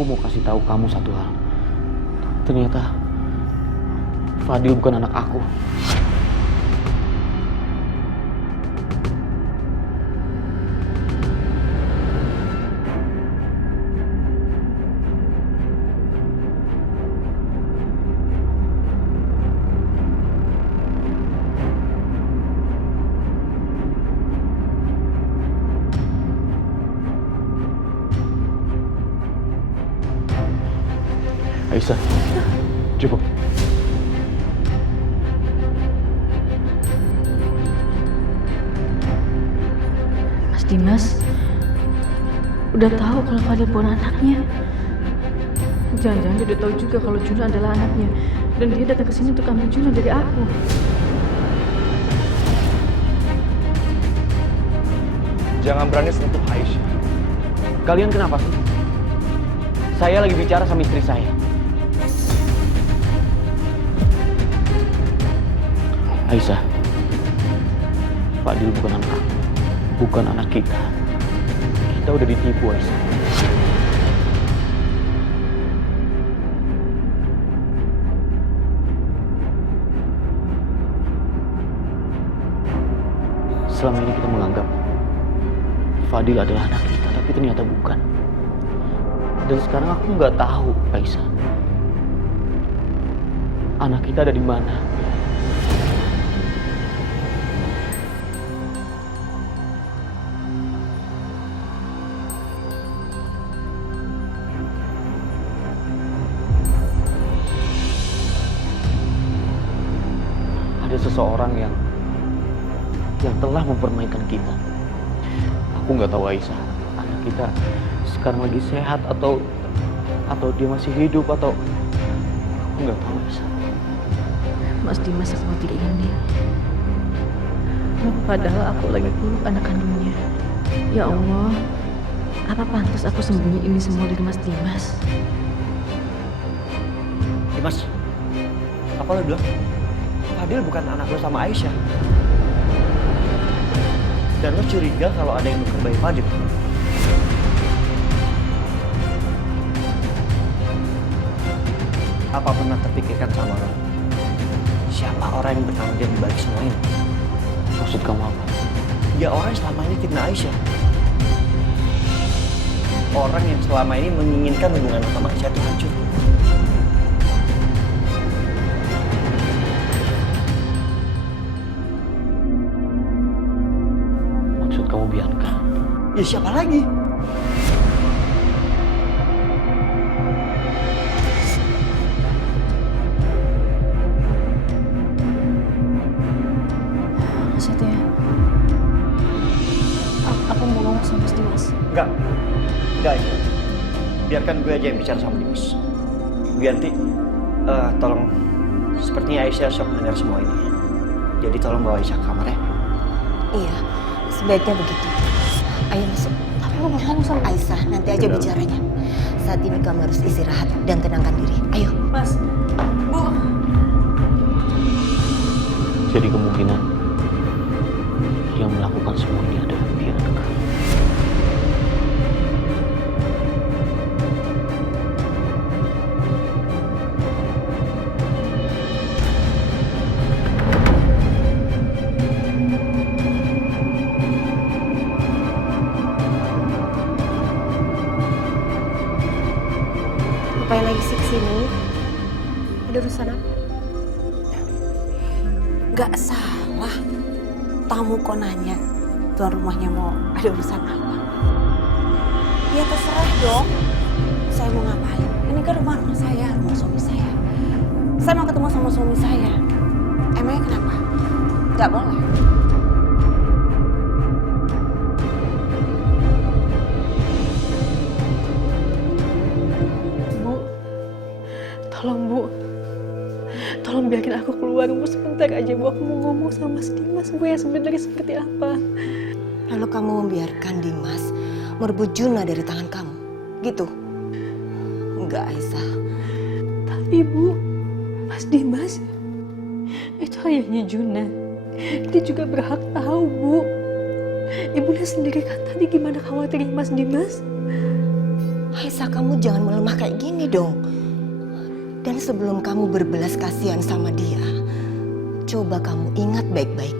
Aku mau kasih tahu kamu satu hal. Ternyata Fadil bukan anak aku. Aisyah, coba. Mas Dimas udah tahu kalau Fadil bukan anaknya. Jangan-jangan dia udah tahu juga kalau Juna adalah anaknya, dan dia datang ke sini untuk ambil Juna dari aku. Jangan berani sentuh Aisyah. Kalian kenapa sih? Saya lagi bicara sama istri saya. Aisyah, Fadil bukan anak aku, bukan anak kita. Kita udah ditipu, Aisyah. Selama ini kita menganggap Fadil adalah anak kita, tapi ternyata bukan. Dan sekarang aku nggak tahu, Aisyah, anak kita ada di mana. Ada seseorang yang telah mempermainkan kita. Aku nggak tahu, Aisyah, anak kita sekarang lagi sehat atau dia masih hidup, atau aku nggak tahu, Aisyah. Mas Dimas seperti ini, padahal aku lagi peluk anak kandungnya. Ya Allah, apa pantas aku sembunyi ini semua dari Mas Dimas? Dimas, apa lo bilang? Fadil bukan anak lo sama Aisyah. Dan lo curiga kalau ada yang nuker bayi Fadil. Apa pernah terpikirkan sama lo? Siapa orang yang bertanggung jawab di balik semua ini? Maksud kamu apa? Ya orang yang selama ini fitnah Aisyah. Orang yang selama ini menginginkan hubungan lo sama Aisyah itu hancur. Maksud kamu Bianca? Ya siapa lagi? Setia, aku mau ngomong sama Mas Dimas. Enggak, Aisyah. Biarkan gue aja yang bicara sama Dimas. Bianti, tolong. Sepertinya Aisyah shock mendengar semua ini. Jadi tolong bawa Aisyah ke kamar ya. Iya, sebaiknya begitu. Ayo masuk. Tapi aku mau ngomong sama Aisyah, nanti aja bicaranya. Saat ini kamu harus istirahat dan tenangkan diri. Ayo. Mas, Bu. Jadi kemungkinan yang melakukan semua ini adalah Bianca. Ngapain lagi sih kesini? Ada urusan apa? Gak salah. Tamu kok nanya tuan rumahnya mau ada urusan apa? Ya terserah dong. Saya mau ngapain? Ini kan rumah saya, rumah suami saya. Saya mau ketemu sama suami saya. Emangnya kenapa? Gak boleh. Bu, tolong biarkan aku keluar, Bu, sebentar aja, Bu. Aku mau ngomong sama Mas Dimas, Bu, yang sebenarnya seperti apa. Lalu kamu membiarkan Dimas merebut Juna dari tangan kamu, gitu? Enggak, Aisyah. Tapi, Bu, Mas Dimas itu ayahnya Juna. Dia juga berhak tahu, Bu. Ibunya sendiri kan tadi gimana khawatirnya Mas Dimas. Aisyah, kamu jangan melemah kayak gini dong. Dan sebelum kamu berbelas kasihan sama dia, coba kamu ingat baik-baik.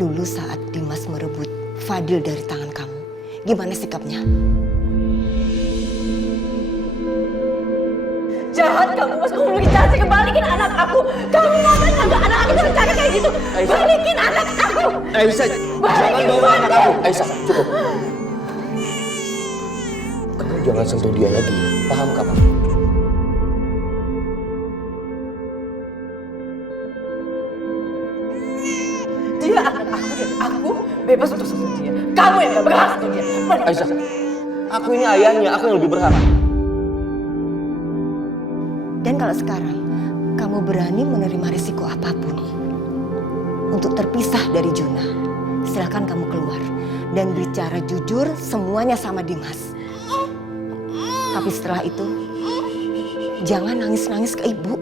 Dulu saat Dimas merebut Fadil dari tangan kamu, gimana sikapnya? Jahat kamu, Mas. Kamu lebih jahat sih, kembalikin anak aku. Kamu ngapain nggak anak aku terjadi kayak gitu? Balikin anak aku. Aisyah, jangan bawa anak aku. Aisyah, cukup. Kamu jangan sentuh dia lagi, paham kamu? Dia anak aku dan aku bebas untuk sentuh dia. Kamu yang gak berhak sentuh dia. Aisyah, aku ini ayahnya, aku yang lebih berhak. Dan kalau sekarang kamu berani menerima risiko apapun untuk terpisah dari Juna, silakan kamu keluar dan bicara jujur semuanya sama Dimas. Tapi setelah itu, jangan nangis-nangis ke ibu.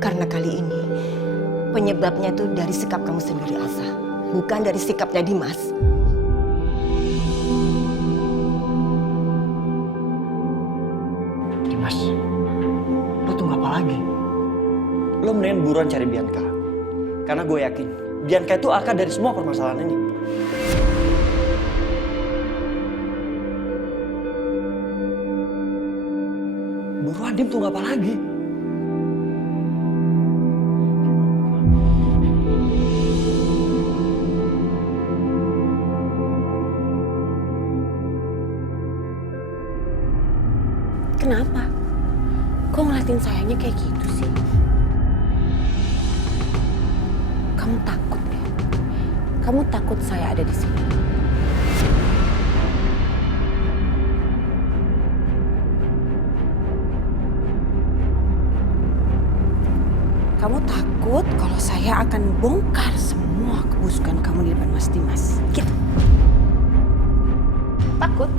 Karena kali ini penyebabnya itu dari sikap kamu sendiri, Elsa, bukan dari sikapnya Dimas. Dimas, lo tunggu apa lagi? Lo mendingan buruan cari Bianca. Karena gue yakin Bianca itu akar dari semua permasalahan ini. Buruan, Dim, tunggu apa lagi? Kenapa? Kok ngeliatin sayangnya kayak gitu sih? Kamu takut ya? Kamu takut saya ada di sini? Kamu takut kalau saya akan bongkar semua kebusukan kamu di depan Mas Dimas? Gitu? Takut?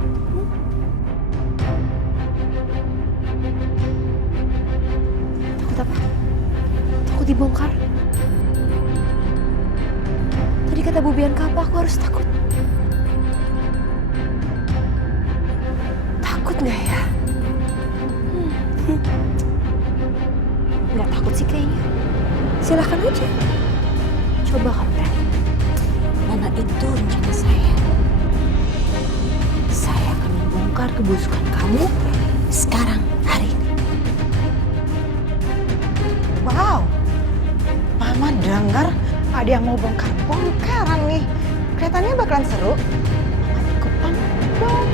Takut apa? Takut dibongkar? Tadi kata Bu Bianca apa aku harus takut? Takut nggak ya? Nggak takut sih kayaknya. Silahkan aja. Coba kamu berani. Mana itu rencana saya. Saya akan membongkar kebusukan kamu sekarang, hari ini. Wow, Mama dengar ada yang mau bongkar-bongkaran nih. Kelihatannya bakalan seru. Mama ikutan dong.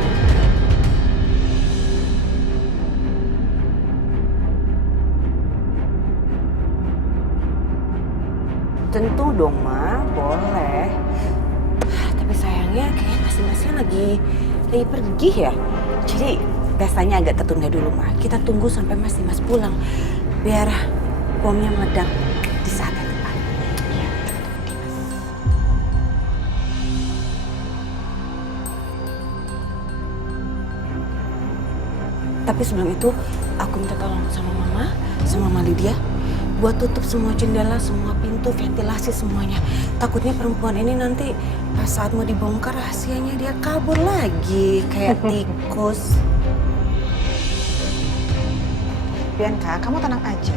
Tentu dong, Ma. Boleh. Tapi sayangnya kayaknya masing-masing lagi pergi ya. Jadi pestanya agak tertunda dulu, Ma. Kita tunggu sampai Mas Dimas pulang. Biar bomnya meledak di saat yang tepat. Iya, Dimas. Tapi sebelum itu, aku minta tolong sama Mama Lydia, buat tutup semua jendela, semua pintu, ventilasi semuanya. Takutnya perempuan ini nanti pas saat mau dibongkar rahasianya dia kabur lagi kayak tikus. Bianca, kamu tenang aja.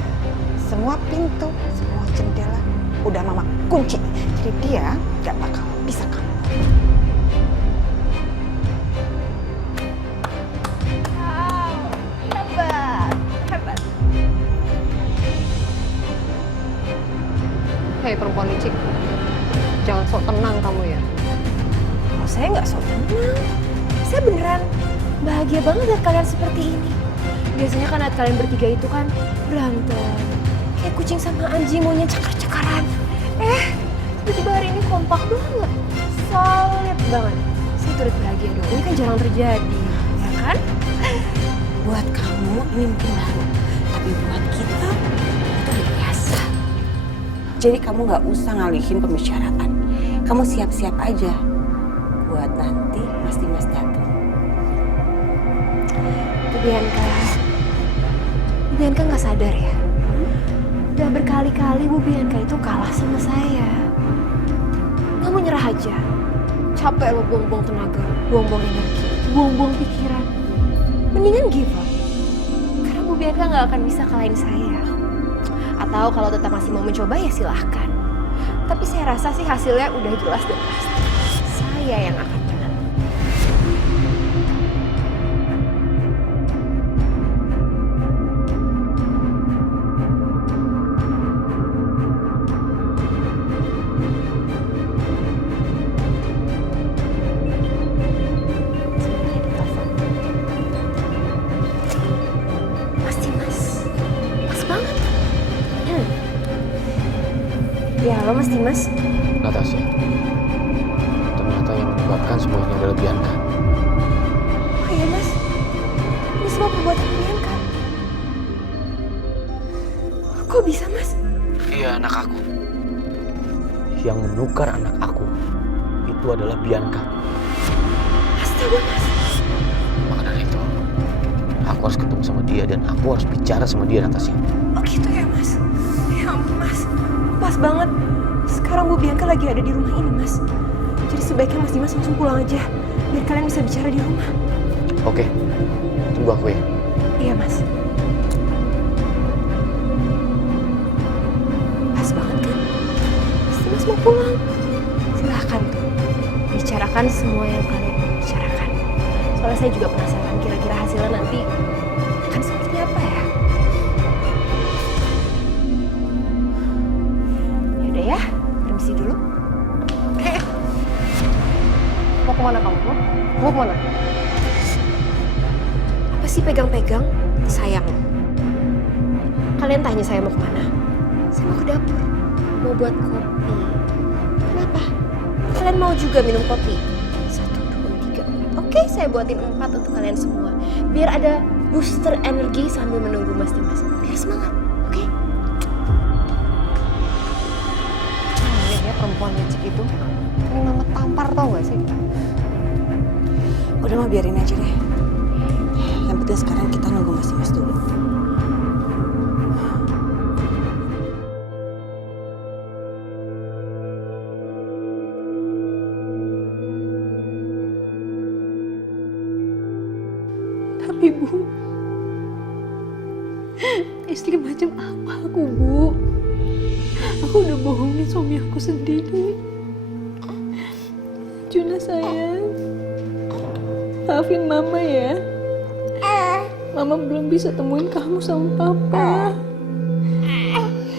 Semua pintu, semua jendela udah Mama kunci. Jadi dia gak bakal bisa kabur. Hebat. Hei perempuan licik, jangan sok tenang kamu ya. Oh, saya nggak sok tenang. Saya beneran bahagia banget lihat kalian seperti ini. Biasanya kan lihat kalian bertiga itu kan berantem. Kayak kucing sama anjing maunya cakar-cakaran. Tiba-tiba hari ini kompak banget. Solid banget. Saya turut bahagia dong. Ini kan jarang terjadi, ya kan? Buat kamu ini mungkin baru. Tapi buat kita itu udah biasa. Jadi kamu nggak usah ngalihin pembicaraan. Kamu siap-siap aja buat nanti Mas Dimas datang. Bu Bianca nggak sadar ya? Udah berkali-kali Bu Bianca itu kalah sama saya. Kamu nyerah aja. Capek lo buang-buang tenaga, buang-buang energi, buang-buang pikiran. mendingan give up. Karena Bu Bianca nggak akan bisa kalahin saya. Atau kalau tetap masih mau mencoba ya silahkan. Tapi saya rasa sih hasilnya udah jelas dan pasti. Saya yang akan menang. Ya, halo Mas Dimas. Natasha, ternyata yang menyebabkan semua ini adalah Bianca. Oh iya Mas, ini semua perbuatan Bianca. Kok bisa Mas? Iya, anak aku. Yang menukar anak aku itu adalah Bianca. Astaga Mas. Maka dari itu, aku harus ketemu sama dia dan aku harus bicara sama dia, Natasha. Oh gitu ya Mas. Ya ampun Mas, pas banget. Sekarang Bu Bianca lagi ada di rumah ini Mas. Jadi sebaiknya Mas Dimas langsung pulang aja, biar kalian bisa bicara di rumah. Oke, tunggu aku ya. Iya Mas. Pas banget kan? Mas Dimas mau pulang. Silahkan tuh, bicarakan semua yang kalian mau bicarakan. Soalnya saya juga penasaran kira-kira hasilnya nanti akan seperti apa ya. Yaudah ya, permisi dulu. Mau kemana kamu? Mau kemana? Apa sih pegang-pegang? Sayang. Kalian tanya saya mau kemana? Saya mau ke dapur. Mau buat kopi. Kenapa? Kalian mau juga minum kopi? 1, 2, 3, 4. Oke, saya buatin 4 untuk kalian semua. Biar ada booster energi sambil menunggu Mas Dimas. Biar semangat, oke? Aneh ya perempuan licik itu. Ini mama tampar tau gak sih? Udah mah biarin aja deh. Yang penting sekarang kita nunggu Mas Dimas dulu. Tapi Bu, istri macam apa aku, Bu? Aku udah bohongin suami aku sendiri. Juna sayang, maafin Mama ya. Mama belum bisa temuin kamu sama Papa.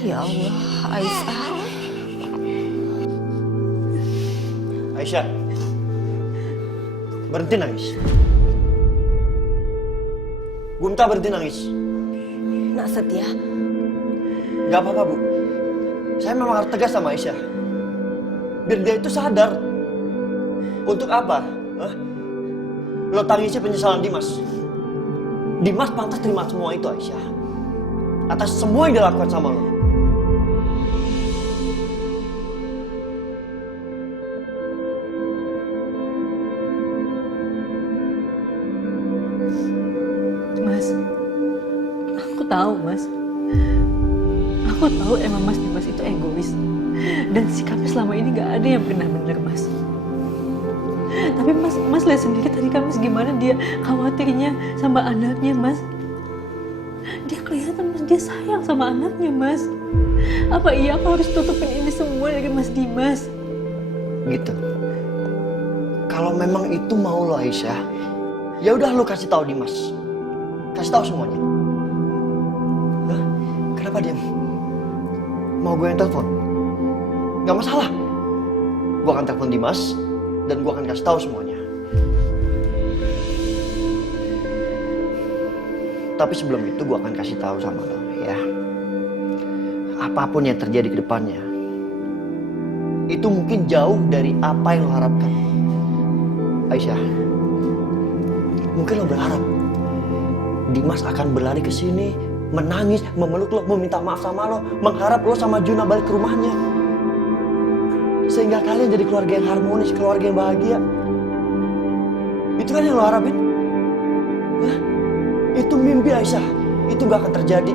Ya Allah, Aisyah. Aisyah, berhenti nangis. Gue minta berhenti nangis. Nak Setia. Gak apa-apa, Bu. Saya memang harus tegas sama Aisyah. Biar dia itu sadar. Untuk apa? Hah? Lo tangisi penyesalan Dimas. Dimas pantas terima semua itu, Aisyah. Atas semua yang dilakukan sama lo. Mas, aku tahu Mas. Aku tahu emang Mas Dimas itu egois. Dan sikapnya selama ini gak ada yang pernah benar Mas. Tapi Mas lihat sendiri tadi kan Mas gimana dia khawatirnya sama anaknya Mas. Dia kelihatan Mas, dia sayang sama anaknya Mas. Apa iya aku harus tutupin ini semua dari Mas Dimas? Gitu. Kalau memang itu mau lo, Aisyah, ya udah lo kasih tahu Dimas. Kasih tahu semuanya. Hah? Kenapa diam? Mau gue yang telepon? Gak masalah. Gue akan telepon Dimas dan gue akan kasih tahu semuanya. Tapi sebelum itu gue akan kasih tahu sama lo, ya. Apapun yang terjadi ke depannya, itu mungkin jauh dari apa yang lo harapkan. Aisyah, mungkin lo berharap Dimas akan berlari ke sini, menangis, memeluk lo, meminta maaf sama lo, mengharap lo sama Juna balik ke rumahnya. Sehingga kalian jadi keluarga yang harmonis, keluarga yang bahagia. Itu kan yang lo harapin? Hah? Itu mimpi Aisyah, itu gak akan terjadi.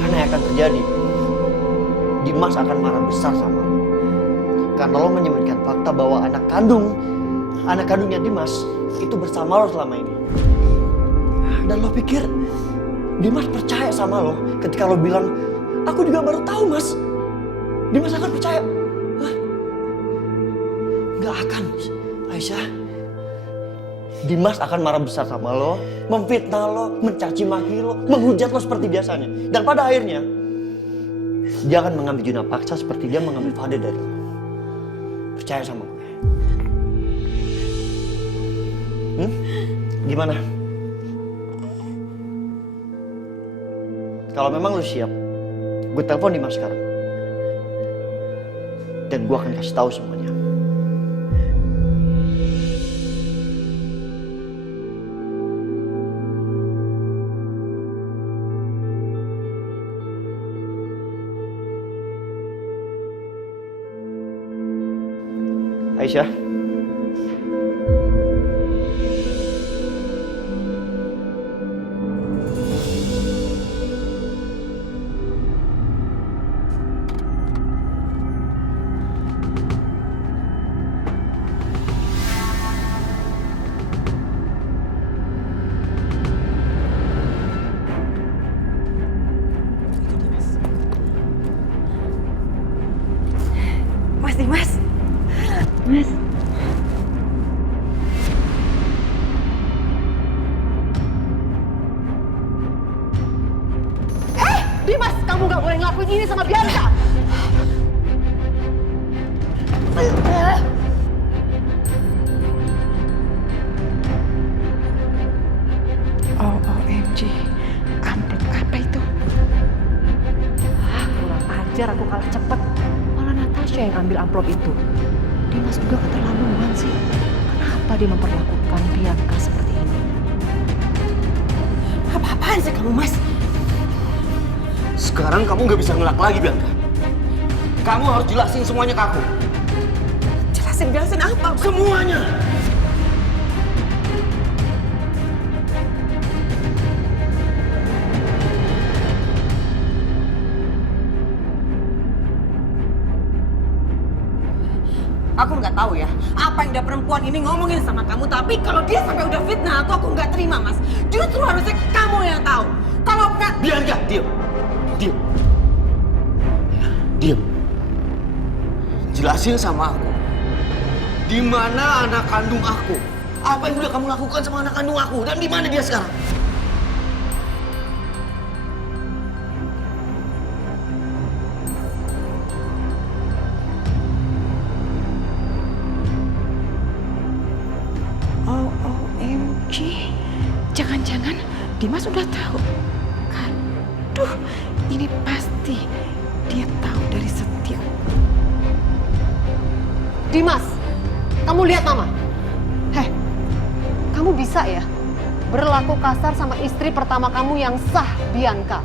Karena yang akan terjadi, Dimas akan marah besar sama lo. Karena lo menyembunyikan fakta bahwa anak kandungnya Dimas itu bersama lo selama ini. Dan lo pikir Dimas percaya sama lo ketika lo bilang, aku juga baru tahu Mas. Dimas akan percaya? Hah? Gak akan, Aisyah. Dimas akan marah besar sama lo, memfitnah lo, mencaci maki lo, menghujat lo seperti biasanya. Dan pada akhirnya, dia akan mengambil Juna paksa seperti dia mengambil Fadil dari lo. Percaya sama gue. Gimana? Kalau memang lo siap, gue telepon Dimas sekarang. Dan gue akan kasih tahu semuanya. Aisyah. Mas Dimas. Mas, Dimas, kamu nggak boleh ngelakuin ini sama Bianca. OMG, amplop apa itu? Kurang ajar, aku kalah cepet. Malah Natasha yang ambil amplop itu. Dimas juga keterlaluan sih. Kenapa dia memperlakukan Bianca seperti ini? Apa-apaan sih kamu, Mas? Sekarang kamu gak bisa ngelak lagi, Bianca. Kamu harus jelasin semuanya ke aku. Jelasin apa? Semuanya! Aku nggak tahu ya, apa yang udah perempuan ini ngomongin sama kamu. Tapi kalau dia sampai udah fitnah aku nggak terima, Mas. Justru harusnya kamu yang tahu. Kalau nggak... Bianca, diam. Diam. Diam. Jelasin sama aku. Di mana anak kandung aku? Apa yang udah kamu lakukan sama anak kandung aku? Dan di mana dia sekarang? OMG, jangan-jangan Dimas udah tahu. Aduh, ini pasti dia tahu dari Setia. Dimas, kamu lihat Mama. Heh, kamu bisa ya berlaku kasar sama istri pertama kamu yang sah, Bianca.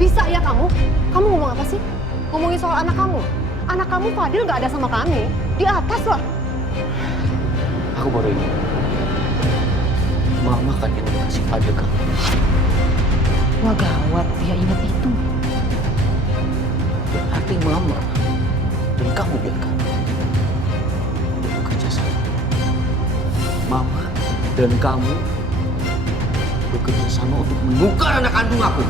Bisa ya kamu? Kamu ngomong apa sih? Ngomongin soal anak kamu. Anak kamu Fadil nggak ada sama kami. Di atas lah. Aku baru ingat. Mama kan yang kasih Fadil kamu. Wah gawat, dia ingat itu. Berarti Mama dan kamu, Bianca, udah bekerja sama. Mama dan kamu bekerja sama untuk menukar anak kandung aku.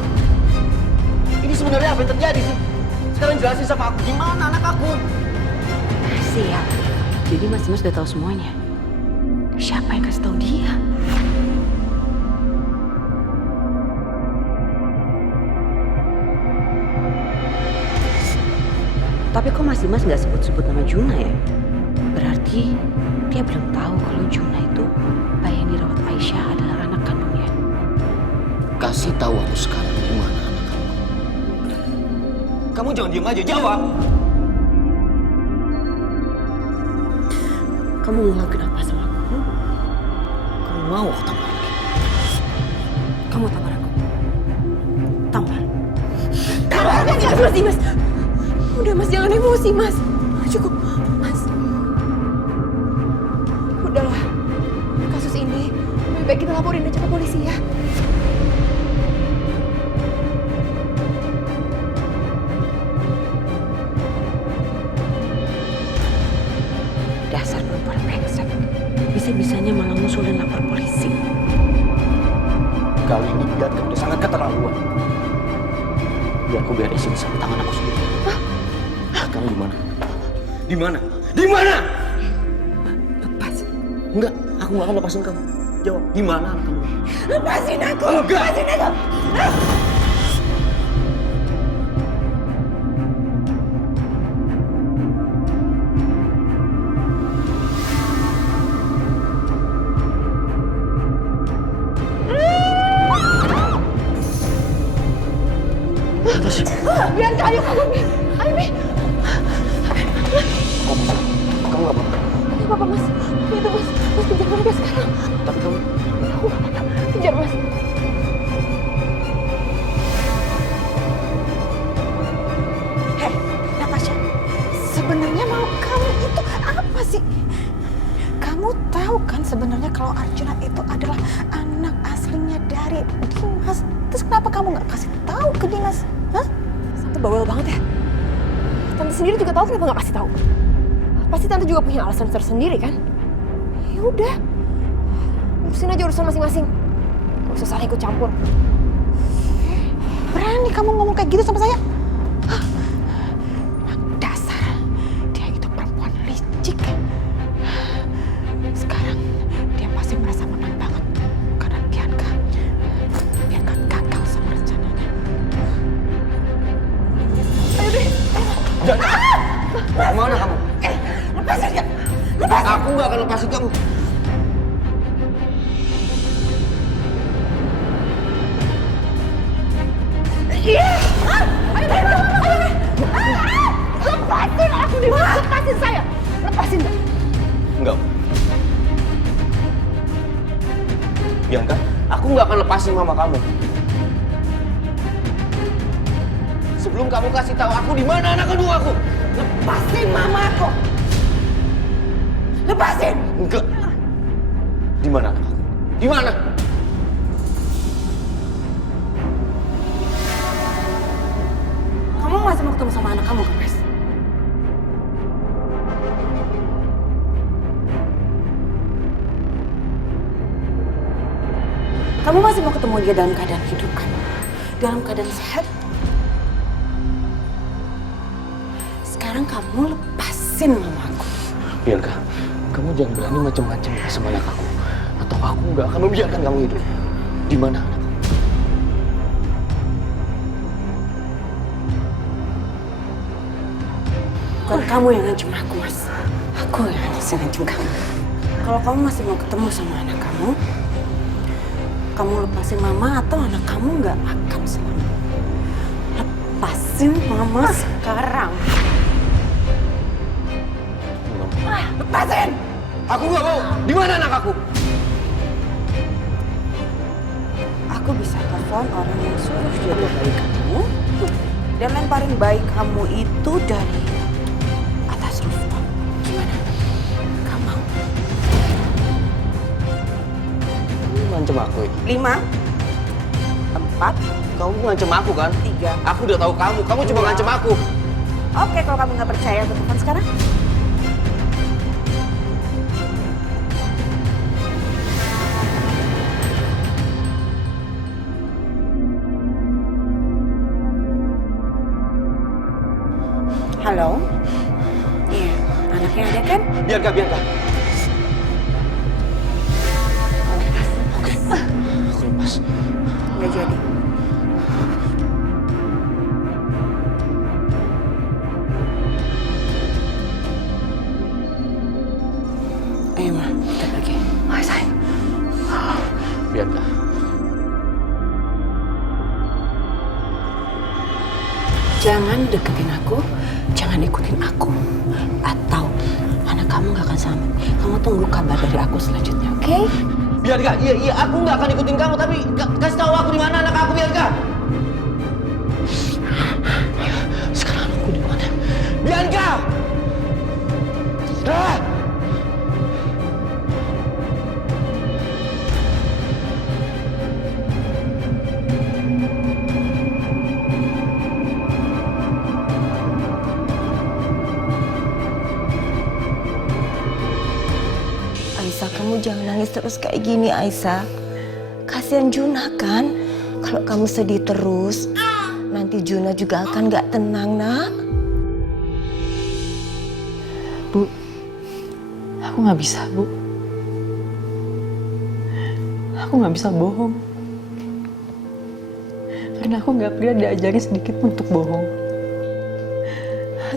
Ini sebenarnya apa yang terjadi sih? Sekarang jelasin sama aku, gimana anak aku? siap. Jadi Mas Dimas udah tahu semuanya. Siapa yang kasih tahu dia? Tapi kok Mas Dimas nggak sebut-sebut nama Juna ya? Berarti dia belum tahu kalau Juna itu bayi yang dirawat Aisyah adalah anak kandungnya. Kasih tahu aku sekarang di mana anak kamu. Kamu jangan diam aja, jawab. Kamu mau ngelakuin apa sama aku? Kamu mau aku tampar lagi? Kamu tampar aku? Tampar? Mas Dimas, udah Mas, jangan emosi Mas. Cukup Mas. Udahlah, kasus ini lebih baik kita laporin aja ke polisi ya. Dasar perempuan brengsek. Bisa-bisanya malah ngusulin lapor polisi. Kalian ini Bianca udah sangat keterlaluan. Biar aku beresin sama tangan aku sendiri. Kamu di mana? Di mana? Di mana? Lepasin. Enggak, aku nggak akan lepasin kamu. Jawab, di mana kamu? Lepasin aku. Enggak. Lepasin aku. Bianca, ayo kamu, Mi. Ayo, Mi. Kamu nggak apa-apa. Ayo, Papa, Mas. Itu, Mas. Mas, kejar mereka sekarang. Tapi kamu Aku nggak apa-apa. Kejar, Mas. Hei, Natasha, sebenarnya mau kamu itu apa sih? Kamu tahu kan sebenarnya kalau Arjuna itu adalah anak aslinya dari Dimas. Terus kenapa kamu nggak kasih tahu ke Dimas? Hah? Tante bawel banget ya. Tante sendiri juga tahu kenapa nggak kasih tahu. Pasti tante juga punya alasan tersendiri kan? Ya udah, urusin aja urusan masing-masing. Gak usah saling ikut campur. Berani kamu ngomong kayak gitu sama saya? Hah? Dasar, dia itu perempuan licik. Sekarang dia pasti merasa menang banget karena Bianca gagal sama rencananya. mau kemana kamu? Lepasin dia! Aku nggak akan lepasin kamu. Lepasin aku, Dimas. Lepasin saya. Lepasin, Mbak. Enggak. Bianca, aku nggak akan lepasin mama kamu. Sebelum kamu kasih tahu aku di mana anak kedua aku. Lepasin mamaku! Lepasin! Enggak. Di mana anak aku? Di mana? Kamu masih mau ketemu sama anak kamu kan, Mas? Kamu masih mau ketemu dia dalam keadaan hidup kan? Dalam keadaan sehat? Sekarang kamu lepasin mamaku. Bianca, kamu jangan berani macam-macam ya sama anak aku. Atau aku nggak akan membiarkan kamu hidup. Di mana anak aku? Bukan kamu yang ngancam aku, Mas. Aku yang harus ngancam kamu. Kalau kamu masih mau ketemu sama anak kamu lepasin mama atau anak kamu nggak akan selamat. Lepasin mama sekarang. Lepasin! Aku nggak mau. Di mana anak aku? Aku bisa telepon orang yang suruh jaga bayi kamu dan lemparin bayi kamu itu dari atas rooftop. Gimana? Kamu mau? Kamu ngancem aku ya? 5, 4, Kamu ngancem aku kan? 3. Aku udah tahu kamu. Kamu cuma ngancem aku. Oke, kalau kamu nggak percaya, aku telepon sekarang. Halo? Iya, anaknya ada kan? Bianca, Bianca. Oke. Aku lepas. Nggak jadi. Ayo, Ma, kita pergi. Ayo, sayang. Bianca. Jangan deketin aku, jangan ikutin aku. Atau anak kamu gak akan selamat. Kamu tunggu kabar dari aku selanjutnya, oke? Bianca, iya, aku nggak akan ikutin kamu, tapi kasih tahu aku di mana anak aku, Bianca. Sekarang aku di mana? Bianca! Ah! Aisyah, kamu jangan nangis terus kayak gini, Aisyah. Kasihan Juna kan? Kalau kamu sedih terus, nanti Juna juga akan gak tenang, nak. Bu, aku nggak bisa, Bu. Aku nggak bisa bohong. Karena aku nggak pernah diajari sedikit untuk bohong.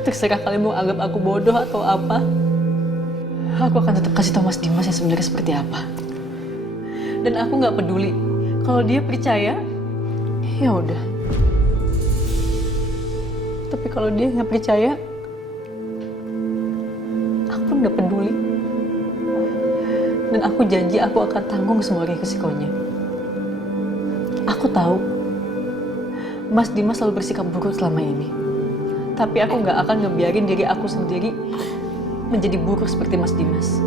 Terserah kalian mau anggap aku bodoh atau apa. Aku akan tetap kasih tahu Mas Dimas yang sebenarnya seperti apa. Dan aku nggak peduli. Kalau dia percaya, ya udah. Tapi kalau dia nggak percaya, aku pun nggak peduli. Dan aku janji aku akan tanggung semua resikonya. Aku tahu Mas Dimas selalu bersikap buruk selama ini. Tapi aku nggak akan ngebiarin diri aku sendiri menjadi buruk seperti Mas Dimas.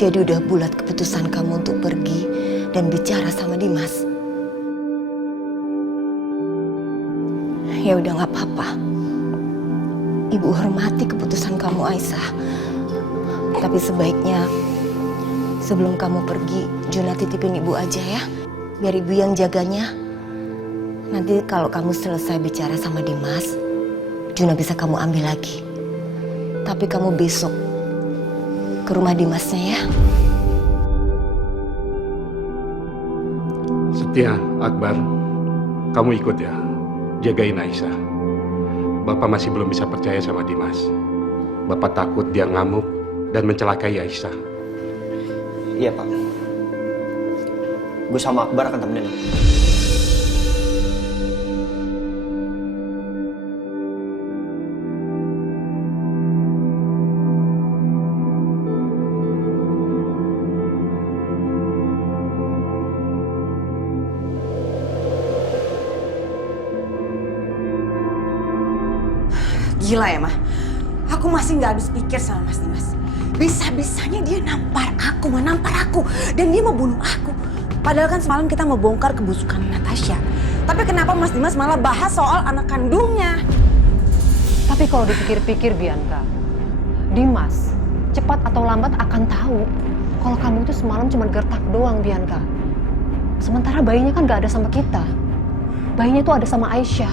Jadi udah bulat keputusan kamu untuk pergi dan bicara sama Dimas. Ya udah nggak apa-apa. Ibu hormati keputusan kamu, Aisyah. Tapi sebaiknya sebelum kamu pergi, Juna titipin ibu aja ya. Biar ibu yang jaganya. Nanti kalau kamu selesai bicara sama Dimas, Juna bisa kamu ambil lagi. Tapi kamu besok ke rumah Dimasnya ya. Setia, Akbar, kamu ikut ya. Jagain Aisyah. Bapak masih belum bisa percaya sama Dimas. Bapak takut dia ngamuk dan mencelakai Aisyah. Iya, Pak. Gue sama Akbar akan temenin. Gila ya, Mah. Aku masih nggak habis pikir sama Mas Dimas. Bisa-bisanya dia nampar aku. Dan dia mau bunuh aku. Padahal kan semalam kita mau bongkar kebusukan Natasha. Tapi kenapa Mas Dimas malah bahas soal anak kandungnya? Tapi kalau dipikir-pikir Bianca, Dimas cepat atau lambat akan tahu kalau kamu itu semalam cuma gertak doang, Bianca. Sementara bayinya kan gak ada sama kita. Bayinya itu ada sama Aisyah.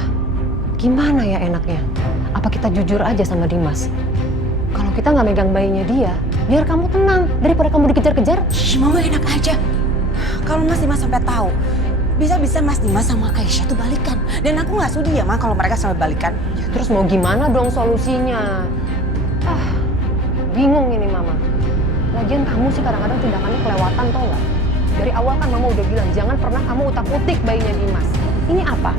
Gimana ya enaknya? Apa kita jujur aja sama Dimas? Kalau kita nggak megang bayinya dia, biar kamu tenang daripada kamu dikejar-kejar. Mama enak aja. Kalau Mas Dimas sampai tahu, bisa-bisa Mas Dimas sama Aisyah tuh balikan. Dan aku nggak sudi ya, Ma, kalau mereka sampai balikan. Ya, terus mau gimana dong solusinya? Bingung ini Mama. Lagian kamu sih kadang-kadang tindakannya kelewatan, tau nggak? Dari awal kan Mama udah bilang jangan pernah kamu utak-utik bayinya Dimas. Ini apa?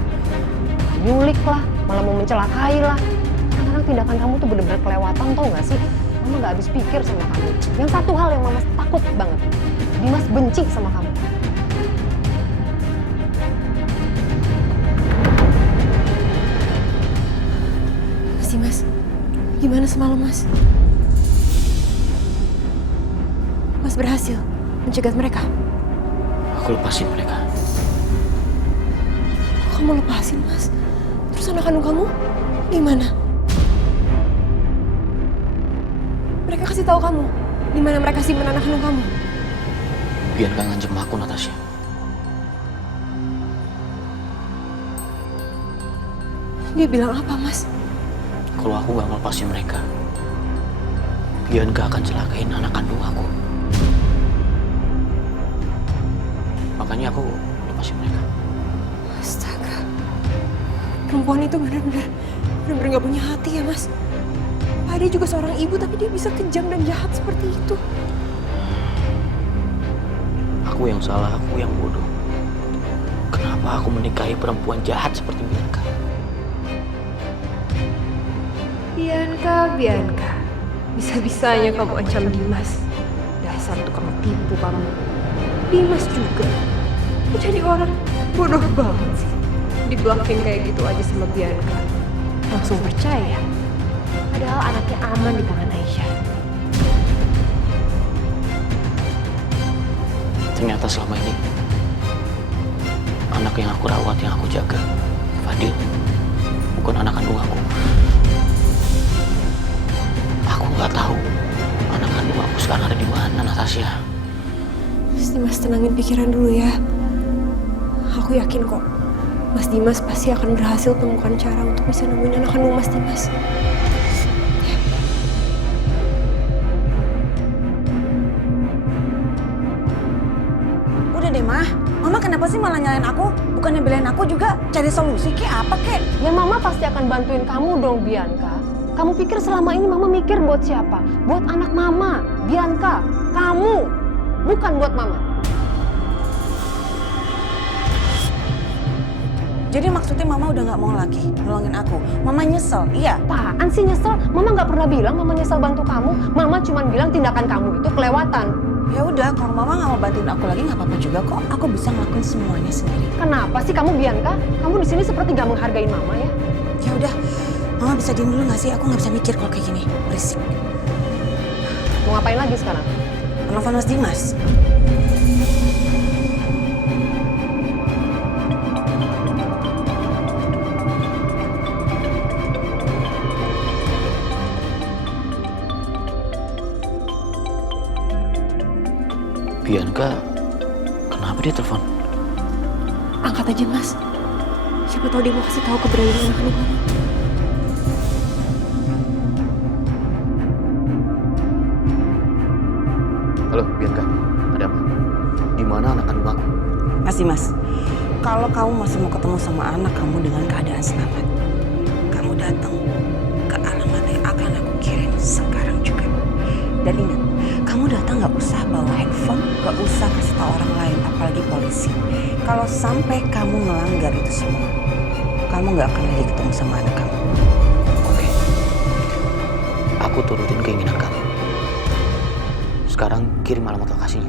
Nyulik lah, malah mau mencelakai lah. Kadang-kadang tindakan kamu tuh bener-bener kelewatan, tau gak sih? Mama gak habis pikir sama kamu. Yang satu hal yang Mama takut banget, Dimas benci sama kamu. Mas Dimas, gimana semalam Mas? Mas berhasil mencegat mereka? Aku lepasin mereka. Kamu lepasin Mas? Terus anak kandung kamu gimana? Mereka kasih tahu kamu di mana mereka simpan anak kandung kamu? Biar gak ngancem aku, Natasha. Dia bilang apa Mas? Kalau aku gak ngelepasin mereka, Bianca akan celakain anak kandung aku. Makanya aku lepasin mereka. Astaga, perempuan itu benar-benar gak punya hati ya Mas. Dia juga seorang ibu tapi dia bisa kejam dan jahat seperti itu. Aku yang salah, aku yang bodoh. Kenapa aku menikahi perempuan jahat seperti Bianca? Bianca, bisa-bisanya kamu ancam Dimas. Dasar tukang tipu kamu. Dimas juga. Jadi orang bodoh banget sih. Di-bluffing kayak gitu aja sama Bianca. Langsung percaya. Padahal anaknya aman di tangan Aisyah. Ternyata selama ini anak yang aku rawat, yang aku jaga, Fadil, bukan anak kandung aku. Aku nggak tahu anak kandung aku sekarang ada di mana, Natasha. Mas Dimas tenangin pikiran dulu ya. Aku yakin kok Mas Dimas pasti akan berhasil temukan cara untuk bisa nemuin anak kandung Mas Dimas. Udah deh, Mah. Mama kenapa sih malah nyalain aku? Bukannya belain aku juga cari solusi kek apa kek? Ya Mama pasti akan bantuin kamu dong, Bianca. Kamu pikir selama ini Mama mikir buat siapa? Buat anak Mama, Bianca. Kamu, bukan buat Mama. Jadi maksudnya Mama udah nggak mau lagi nolongin aku. Mama nyesel, iya? Apaan sih nyesel? Mama nggak pernah bilang Mama nyesel bantu kamu. Mama cuma bilang tindakan kamu itu kelewatan. Ya udah, kalau Mama nggak mau bantuin aku lagi nggak apa-apa juga kok. Aku bisa ngelakuin semuanya sendiri. Kenapa sih kamu, Bianca? Kamu di sini seperti gak menghargai Mama ya? Ya udah, Mama bisa diem dulu nggak sih? Aku nggak bisa mikir kalau kayak gini. Berisik. Mau ngapain lagi sekarang? Telepon Mas Dimas. Bianca, kenapa dia telepon? Angkat aja Mas. Siapa tahu dia mau kasih tahu keberadaan anak kandung kamu. Halo, Bianca. Ada apa? Di mana anak kandung aku? Mas Dimas, kalau kamu masih mau ketemu sama anak kamu dengan keadaan selamat, kamu datang ke alamat yang akan aku kirim sekarang juga. Dan ingat, kamu datang nggak usah bawa handphone, nggak usah kasih tahu orang lain, apalagi polisi. Kalau sampai kamu melanggar itu semua, kamu nggak akan lagi ketemu sama anak kamu. Oke. Aku turutin keinginan kamu. Sekarang kirim alamat lokasinya.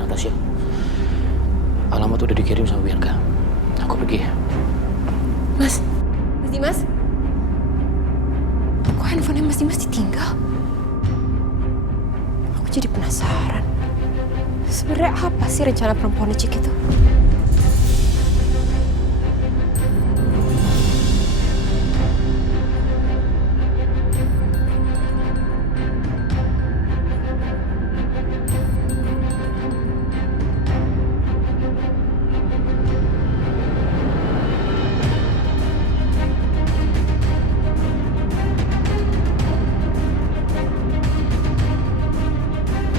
Natasha, alamat udah dikirim sama Bianca. Aku pergi ya. Mas Dimas? Kok handphonenya Mas Dimas ditinggal? Aku jadi penasaran. Sebenarnya apa sih rencana perempuan licik itu?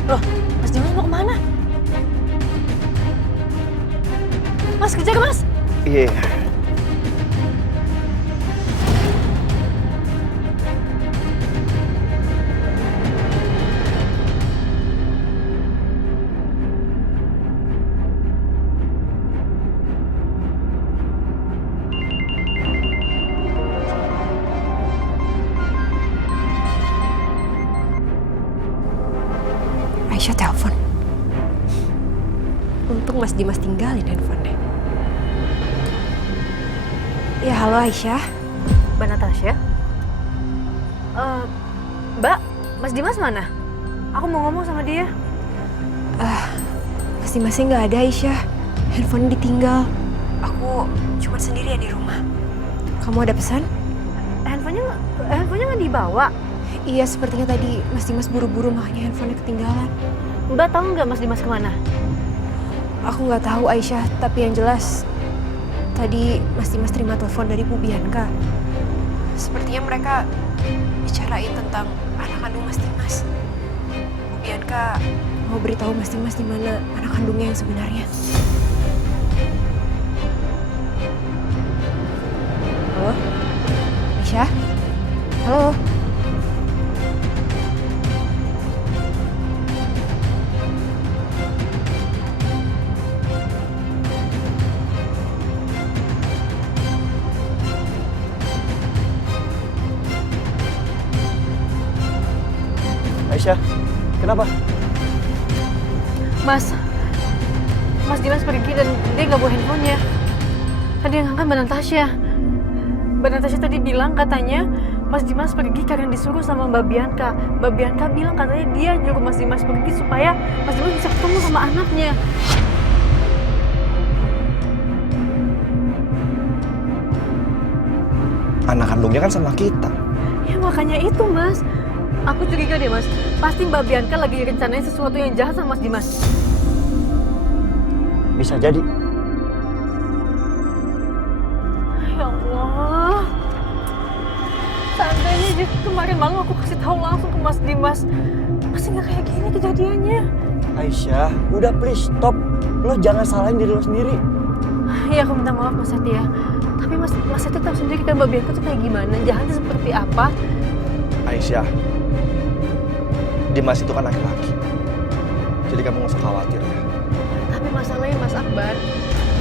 Loh, Mas Dimas mau kemana? Mas, kejar Mas! Iya. Aisyah telepon. Untung Mas Dimas tinggalin handphonenya. Ya, halo Aisyah. Mbak Natasha? Mbak, Mas Dimas mana? Aku mau ngomong sama dia. Mas Dimasnya nggak ada Aisyah. Handphonenya ditinggal. Aku cuma sendirian di rumah. Kamu ada pesan? Handphonenya nggak dibawa. Iya, sepertinya tadi Mas Dimas buru-buru makanya handphonenya ketinggalan. Mbak tahu nggak Mas Dimas kemana? Aku nggak tahu Aisyah, tapi yang jelas tadi Mas Dimas terima telepon dari Bu Bianca. Sepertinya mereka bicarain tentang anak kandung Mas Dimas. Bu Bianca mau beritahu Mas Dimas di mana anak kandungnya yang sebenarnya. Halo? Aisyah? Halo? Aisyah, kenapa? Mas Dimas pergi dan dia nggak bawa handphonenya. Tadi yang ngangkat Mbak Natasha. Mbak Natasha tadi bilang katanya Mas Dimas pergi karena disuruh sama Mbak Bianca. Mbak Bianca bilang katanya dia nyuruh Mas Dimas pergi supaya Mas Dimas bisa ketemu sama anaknya. Anak kandungnya kan sama kita. Ya makanya itu Mas. Aku curiga deh Mas. Pasti Mbak Bianca lagi rencanain sesuatu yang jahat sama Mas Dimas. Bisa jadi. Ya Allah. Seandainya aja kemarin malam aku kasih tahu langsung ke Mas Dimas. Pasti nggak kayak gini kejadiannya. Aisyah, udah please stop. Lo jangan salahin diri lo sendiri. Iya aku minta maaf Mas Seti ya. Tapi Mas Seti tahu sendiri kan Mbak Bianca tuh kayak gimana, jahatnya seperti apa. Aisyah, Dimas itu kan laki-laki. Jadi kamu gak usah khawatir ya. Tapi masalahnya Mas Akbar,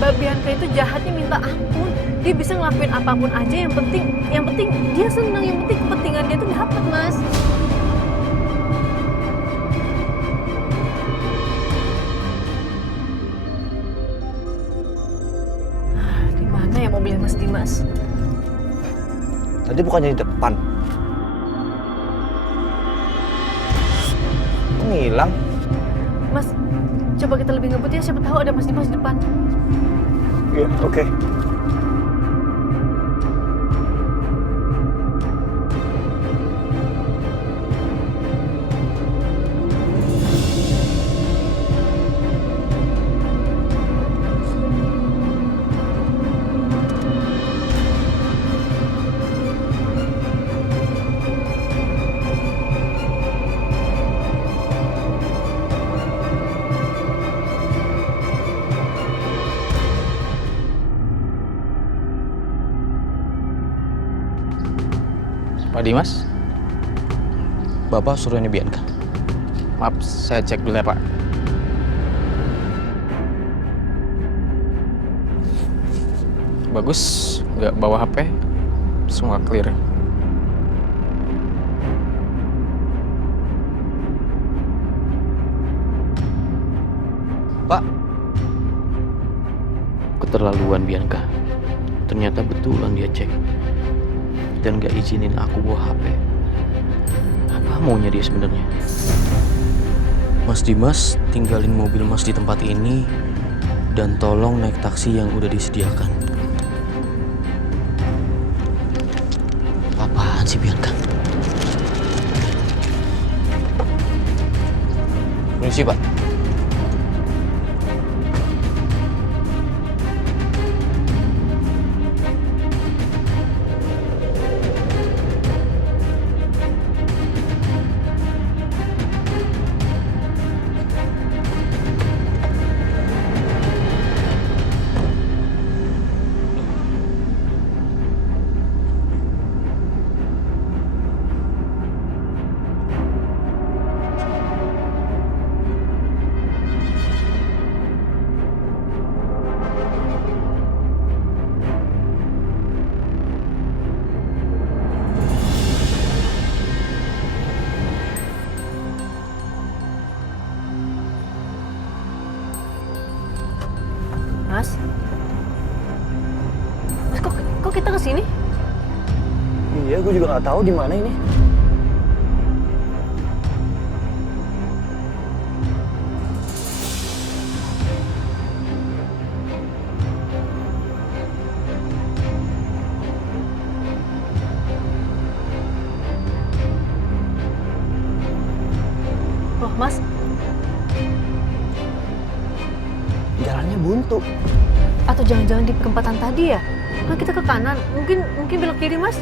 Mbak Bianca itu jahatnya minta ampun. Dia bisa ngelakuin apapun aja, yang penting dia senang, yang penting kepentingan dia tuh dapat Mas. Di mana ya mobilnya Mas Dimas? Tadi bukannya di depan. Kok ngilang? Mas, coba kita lebih ngebut ya, siapa tahu ada Mas Dimas di depan. Iya, oke. Pak Dimas? Bapak suruh ini Bianca. Maaf, saya cek dulu ya Pak. Bagus, nggak bawa HP. Semua clear. Pak. Keterlaluan Bianca. Ternyata betulan dia cek. Dan gak izinin aku bawa HP. Apa maunya dia sebenarnya? Mas Dimas, tinggalin mobil Mas di tempat ini dan tolong naik taksi yang udah disediakan. Apaan sih Bianca? Permisi Pak. Mas? Mas kok kita kesini? Iya, gue juga nggak tahu di mana ini. Loh Mas, Jalannya buntu. atau jangan-jangan di perempatan tadi ya? Kan kita ke kanan, mungkin belok kiri Mas?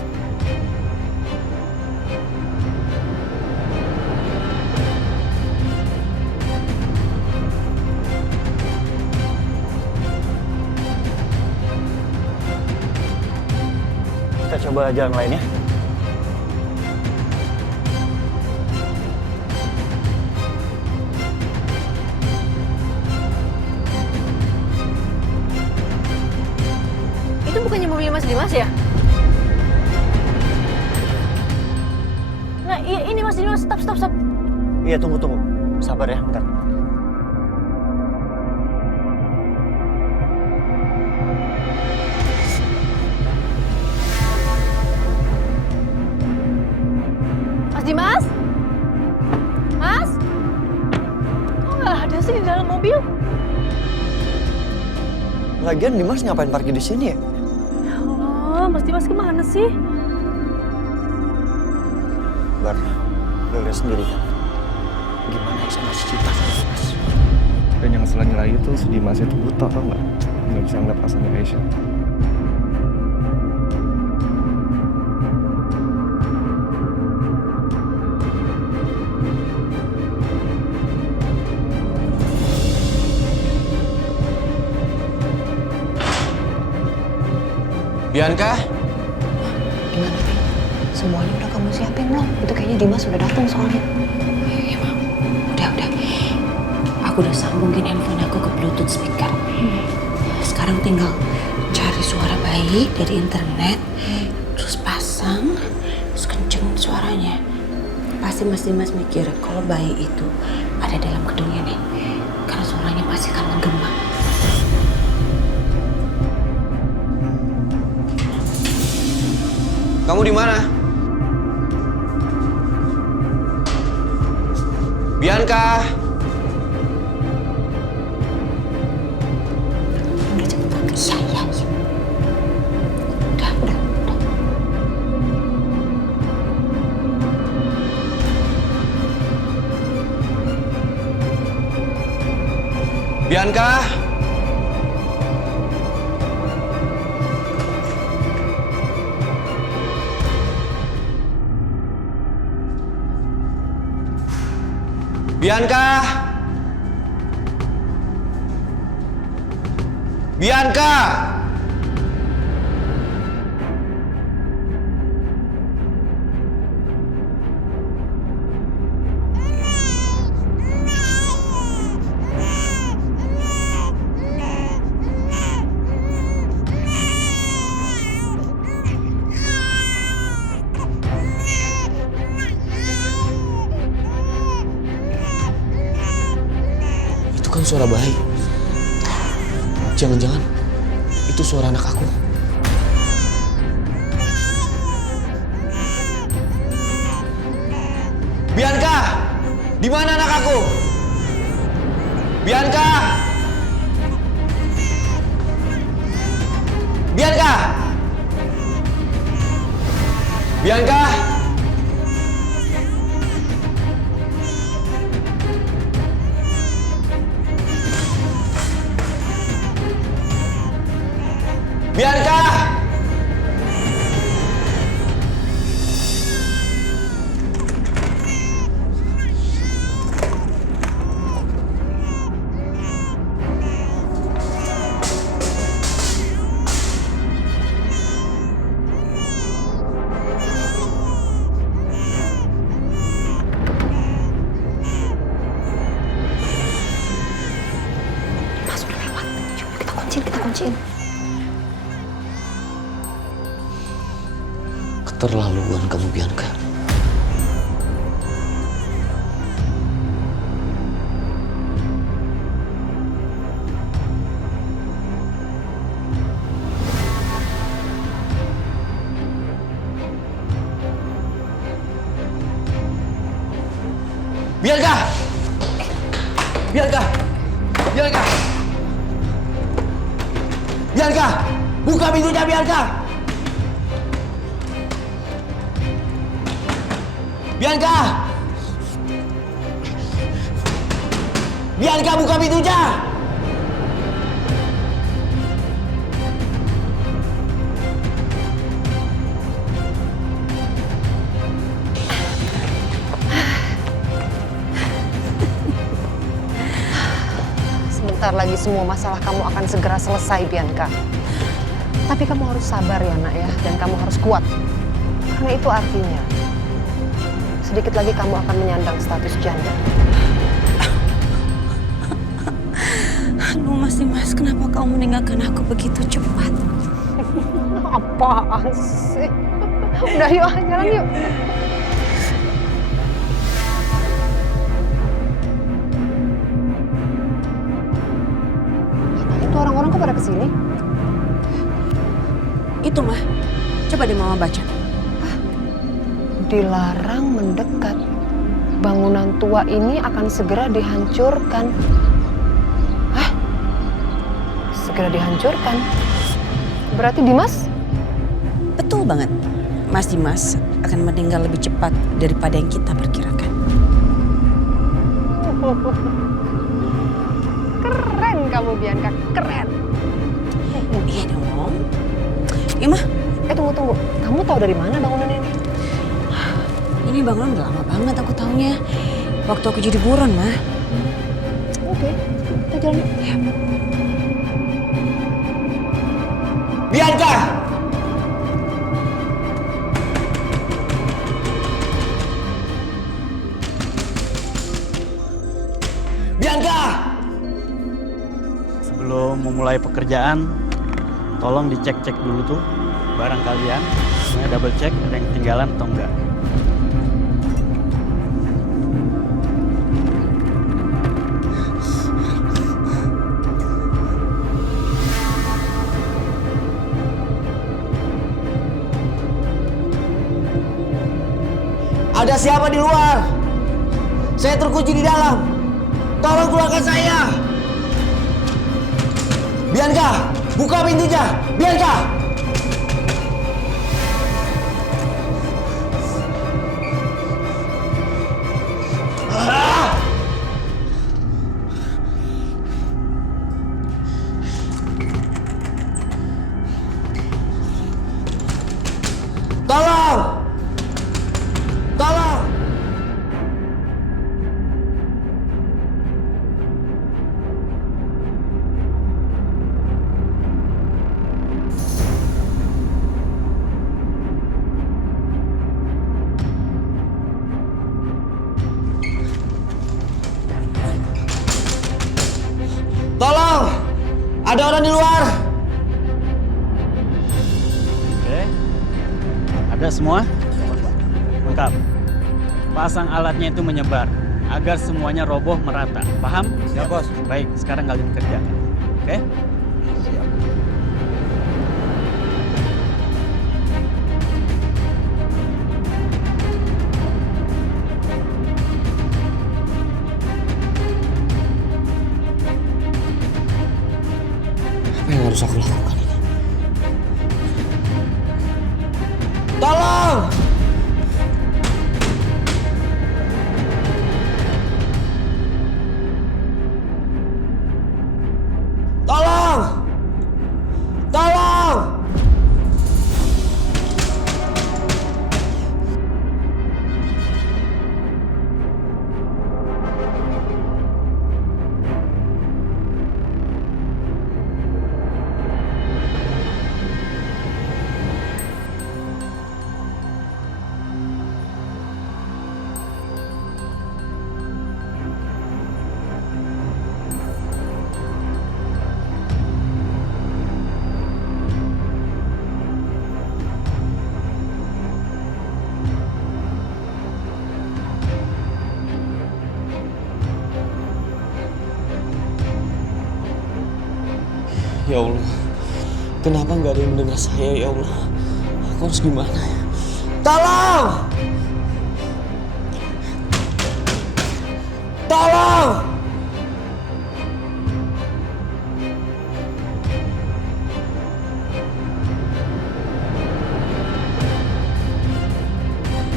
Kita coba jalan lainnya. Itu bukannya mobilnya Mas Dimas ya? Nah, iya ini Mas Dimas, stop. Iya, tunggu. Sabar ya, bentar. Dimas? Mas? Kok nggak ada sih di dalam mobil? Lagian Dimas ngapain parkir di sini ya? Ya Allah, Mas Dimas kemana sih? Bar, lo lihat sendiri kan? Gimana Aisyah masih cinta sama Dimas? Dan yang selain lagi tuh si Dimas itu buta, tau nggak? Nggak bisa ngeliat rasanya Aisyah. Bianca? Gimana, Vin? Semuanya udah kamu siapin belum? Itu kayaknya Dimas udah datang soalnya. Iya, Mam. Udah. Aku udah sambungin handphone aku ke Bluetooth speaker. Sekarang tinggal cari suara bayi dari internet, terus pasang, terus kencengin suaranya. Pasti Mas Dimas mikir kalau bayi itu ada dalam gedung ini. Karena suaranya pasti akan menggema. Kamu di mana? Bianca! Udah cepetan. Iya. Udah. Bianca! Bianca! Bianca! Itu kan suara bayi. Jangan-jangan itu suara anak aku. Bianca! Di mana anak aku? Bianca! Bianca! Bianca! Bianca! Mas udah lewat. Coba kita kunciin. Keterlaluan kamu, Bianca. Bianca! Bianca! Bianca! Bianca! Buka pintunya, Bianca! Bianca! Bianca, buka pintunya! Sebentar lagi semua masalah kamu akan segera selesai, Bianca. Tapi kamu harus sabar ya, Nak ya, dan kamu harus kuat. Karena itu artinya sedikit lagi kamu akan menyandang status janda. Aduh, Mas Dimas, kenapa kamu meninggalkan aku begitu cepat? Apaan sih? Udah yuk, jalan yuk. Itu orang-orang kok pada kesini? Itu mah, coba deh Mama baca. Dilarang mendekat. Bangunan tua ini akan segera dihancurkan. Hah? Segera dihancurkan? Berarti Dimas? Betul banget. Mas Dimas akan meninggal lebih cepat daripada yang kita perkirakan. Keren kamu Bianca, keren. Iya dong. Ya mah, Tunggu. Kamu tahu dari mana bangunan ini? ini bangunan udah lama banget aku taunya. Waktu aku jadi buron, mah. Oke, kita jalan. Ya. Bianca! Bianca! Sebelum memulai pekerjaan, tolong dicek-cek dulu tuh barang kalian. Semuanya double check, ada yang ketinggalan atau enggak. Ada siapa di luar? Saya terkunci di dalam. Tolong keluarkan saya. Bianca, buka pintunya. Bianca. Tolong. Tolong. Tolong! Ada orang di luar! Oke. Ada semua? Lengkap. Pasang alatnya itu menyebar agar semuanya roboh merata. Paham? Ya, Bos. Baik, sekarang kalian kerjakan. Oke? Siap. Apa yang harus aku lakukan ini? Tolong! Tolong! Tolong! Ya Allah, kenapa nggak ada yang mendengar saya ya Allah? Aku harus gimana ya? Tolong! Tolong!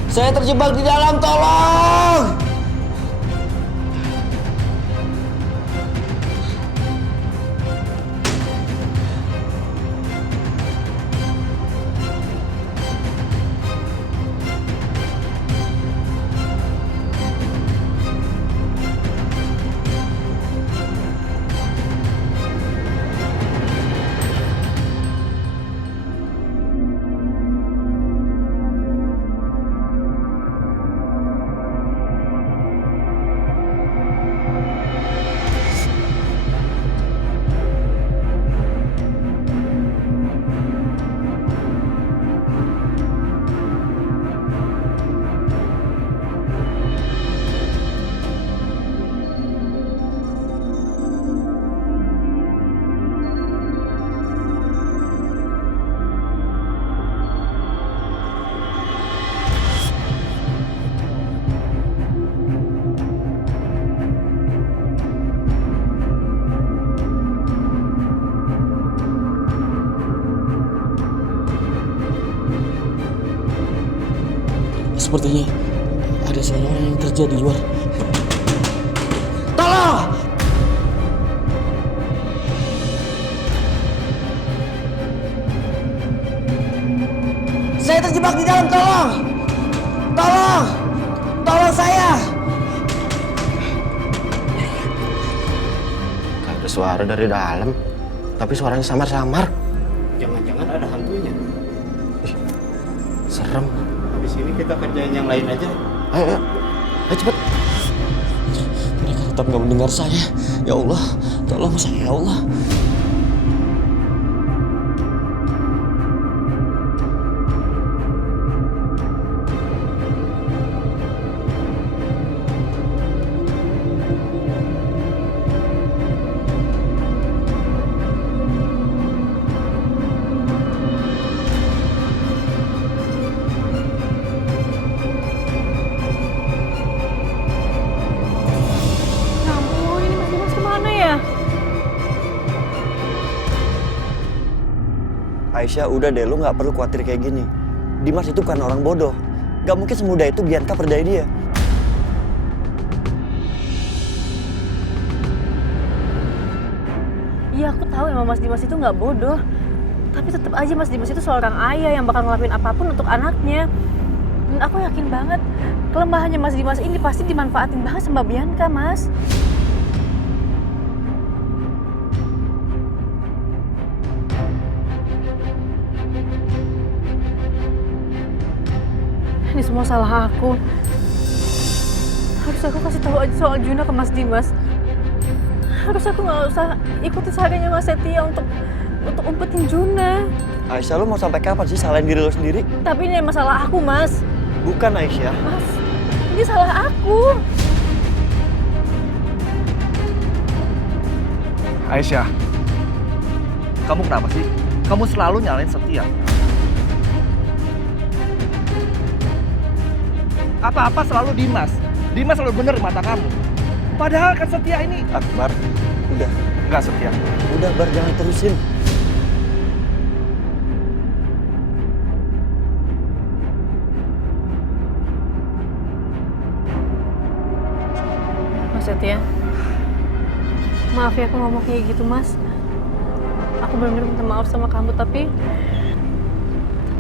Saya terjebak di dalam, tolong! Sepertinya ada suara orang yang kerja di luar. Tolong! Saya terjebak di dalam, tolong! Tolong! Tolong saya! Ada suara dari dalam, tapi suaranya samar-samar. Jangan-jangan ada hantunya. Serem. Di sini kita kerjain yang lain aja. Ayo cepet. Mereka tetap nggak mendengar saya. Ya Allah, tolong saya ya Allah. Aisyah, udah deh, lu nggak perlu khawatir kayak gini. Dimas itu bukan orang bodoh. Gak mungkin semudah itu Bianca percaya dia. Iya, aku tahu emang Mas Dimas itu nggak bodoh. Tapi tetap aja Mas Dimas itu seorang ayah yang bakal ngelakuin apapun untuk anaknya. Dan aku yakin banget kelemahannya Mas Dimas ini pasti dimanfaatin banget sama Bianca, Mas. Ini semua salah aku. Harus aku kasih tahu aja soal Juna ke Mas Dimas. Harus aku nggak usah ikutin sarannya Mas Setia untuk umpetin Juna. Aisyah, lu mau sampai kapan sih salahin diri lu sendiri? Tapi ini masalah aku, Mas. Bukan Aisyah. Mas, ini salah aku. Aisyah, kamu kenapa sih? Kamu selalu nyalain Setia. Apa-apa selalu Dimas. Dimas selalu bener di mata kamu. Padahal kan Setia ini... Akbar, udah. Enggak, Setia. Udah, Bar, jangan terusin. Mas Setia, maaf ya aku ngomong kayak gitu, Mas. Aku benar-benar minta maaf sama kamu, tapi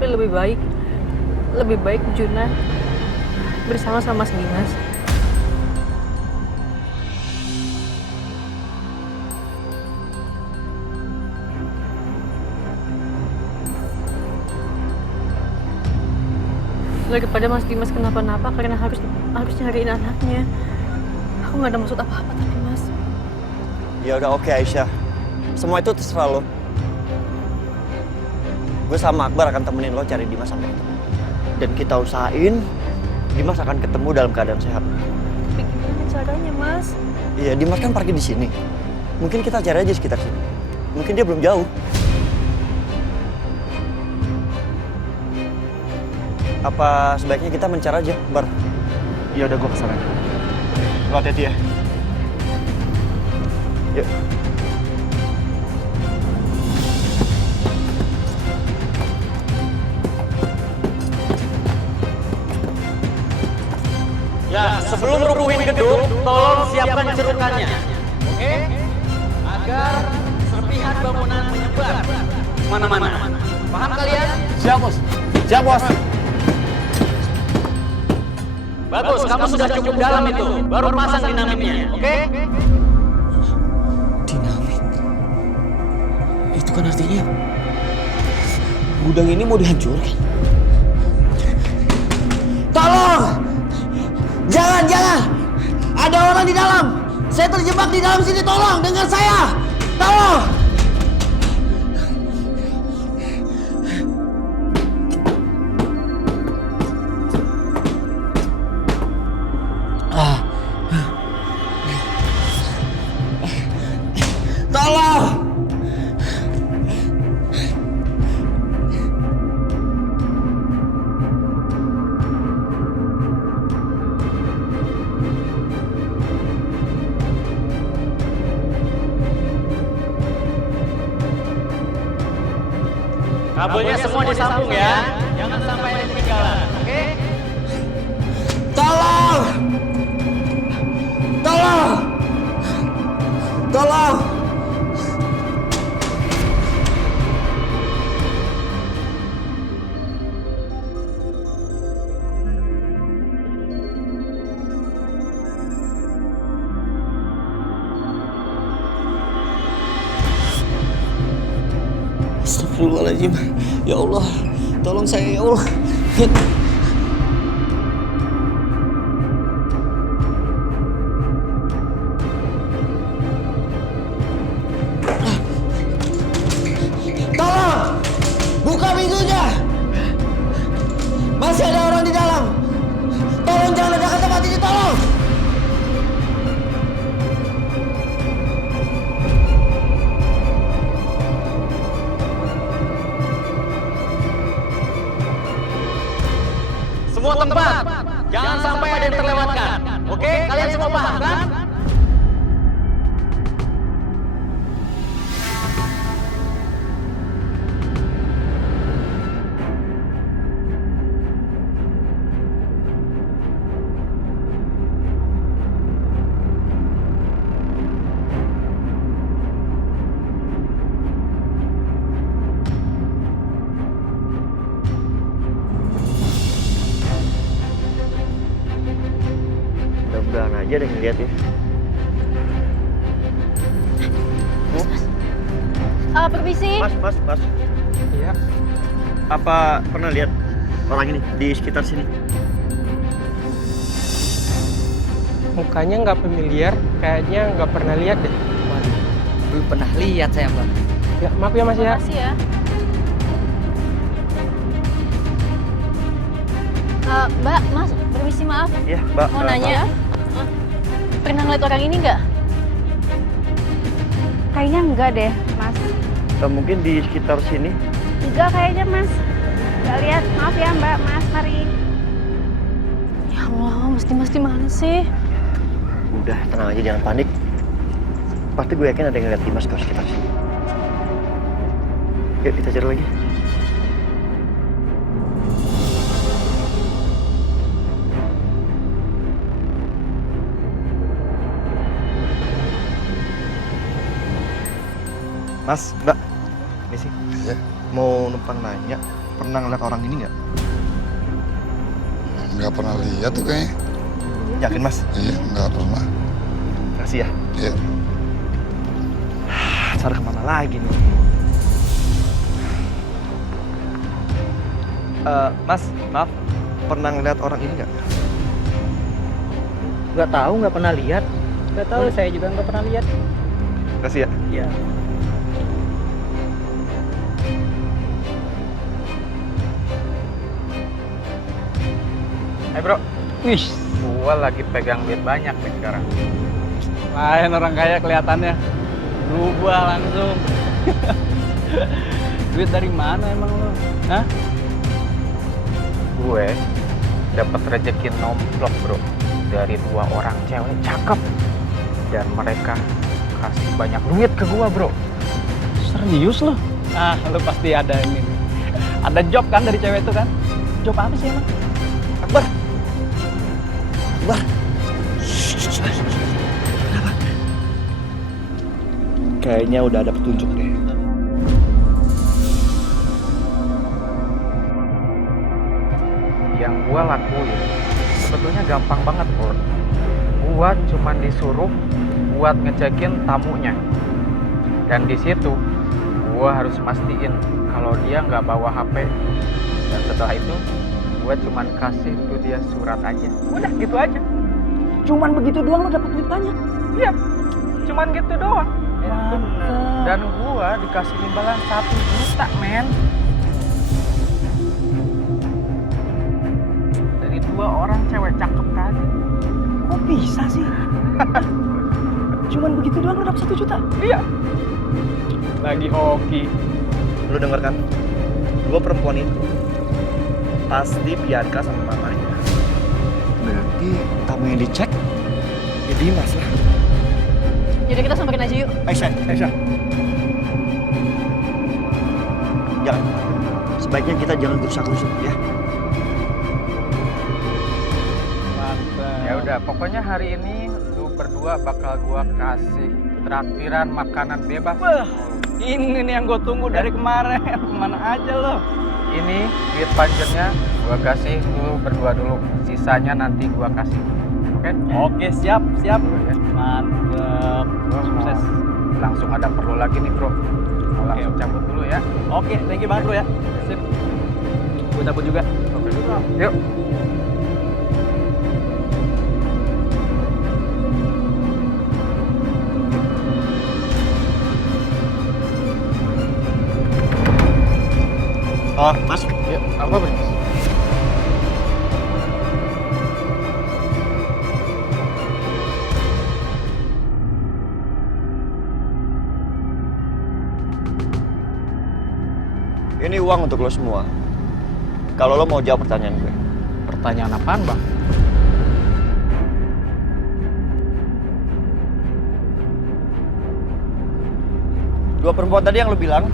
lebih baik Juna bersama Mas Dimas. Daripada Mas Dimas kenapa-napa karena harus nyariin anaknya. Aku nggak ada maksud apa-apa tapi Mas. Ya udah, oke Aisyah. Semua itu terserah lo. Gue sama Akbar akan temenin lo cari Dimas sampai ketemu. Dan kita usahain Dimas akan ketemu dalam keadaan sehat. Tapi gimana caranya, Mas? Iya, Dimas kan parkir di sini. Mungkin kita cari aja sekitar sini. Mungkin dia belum jauh. Apa sebaiknya kita mencari aja, Bar? Ya udah, gue kesana aja. Lo hati-hati ya. Yuk. Ya, sebelum rubuhin gedung, tolong siapkan cerukannya. Oke? Agar serpihan bangunan menyebar kemana-mana. Paham kalian? Siap, Bos. Siap, Bos. Bagus, kamu sudah cukup dalam itu. Baru pasang dinamitnya, oke? Dinamit. Itu kan artinya gudang ini mau dihancurkan. Tolong! Jangan! Ada orang di dalam. Saya terjebak di dalam sini. Tolong, dengar saya. Tolong! Tolong! Kabelnya semua disambung ya. Jangan sampai ada ketinggalan, oke? Tolong! Tolong! Tolong! Astagfirullahaladzim. Ya Allah, tolong saya ya Allah. Tolong! Buka pintunya! Masih ada orang di dalam. Tolong jangan ledakan tempat ini, tolong! Semua tempat, jangan sampai ada yang terlewatkan. Oke, kalian semua paham kan? Mudah-mudahan aja ada yang ngeliat ya. Permisi. Mas. Iya. Apa pernah lihat orang ini di sekitar sini? Mukanya nggak familiar, kayaknya nggak pernah lihat deh. Belum pernah lihat saya, Mbak. Ya, maaf ya Mas ya. Makasih ya. Mbak, Mas, permisi maaf. Iya, Mbak. Mau nanya, pernah ngeliat orang ini nggak? Kayaknya enggak deh, Mas. Mungkin di sekitar sini. Enggak kayaknya, Mas. Enggak lihat. Maaf ya, Mbak. Mas, mari. Ya Allah, Mas di mana sih? Udah, tenang aja, jangan panik. Pasti gue yakin ada yang ngeliat Dimas ke sekitar sini. Yuk, kita cari lagi. Mas, Mbak, ini sih. Iya. Mau numpang nanya, pernah ngeliat orang ini nggak? Nggak pernah lihat tuh kayaknya. Yakin, Mas? Iya, nggak pernah. Makasih ya. Iya. Sarah kemana lagi nih? Mas, maaf. Pernah ngeliat orang ini nggak? Nggak tahu, nggak pernah lihat. Nggak tahu, saya juga nggak pernah lihat. Makasih ya. Iya. Hai bro. Wih, gua lagi pegang duit banyak nih sekarang. Lain orang kaya kelihatannya. Berubah langsung. Duit dari mana emang lo? Hah? Gue dapat rezeki nomplok bro dari 2 orang cewek cakep dan mereka kasih banyak duit ke gua bro. Serius lo? Ah, lo pasti ada ini. Ada job kan dari cewek itu kan? Job apa sih emang? Akbar. Akbar. Kayaknya udah ada petunjuk deh. Yang gua lakuin sebetulnya gampang banget Pur. Gua cuman disuruh buat ngecekin tamunya, dan di situ gua harus mastiin kalau dia nggak bawa HP, dan setelah itu gua cuman kasih tuh dia surat aja. Udah gitu aja. Cuman begitu doang lo dapat duit banyak. Iya, cuman gitu doang. Dan gua dikasih imbalan 1 juta men. Dari 2 orang cewek cakep tadi. Kok bisa sih? Cuman begitu doang lo dapat 1 juta? Iya. Lagi hoki. Lu denger kan? 2 perempuan itu pasti Bianca sama mamanya. Berarti tamu yang dicek ya Dimas lah. Jadi kita samperin aja yuk. Aisyah. Jangan. Sebaiknya kita jangan gerusak-gerusuk ya. Mantep. udah, pokoknya hari ini lu berdua bakal gua kasih traktiran makanan bebas. Wah, ini nih yang gue tunggu dari kemarin. Kemana aja lo? Ini duit panjennya gua kasih lu berdua dulu, sisanya nanti gua kasih. Oke? Oke, siap. Ya. Mantep. Gua mau langsung ada perlu lagi nih bro. Mau langsung cabut dulu ya. Oke, thank you banget bro ya. Sip. Gue cabut juga. Oke. Yuk. Oh, Mas. Yuk, apa bro? Ini uang untuk lo semua. Kalau lo mau jawab pertanyaan gue. Pertanyaan apaan bang? Dua perempuan tadi yang lo bilang,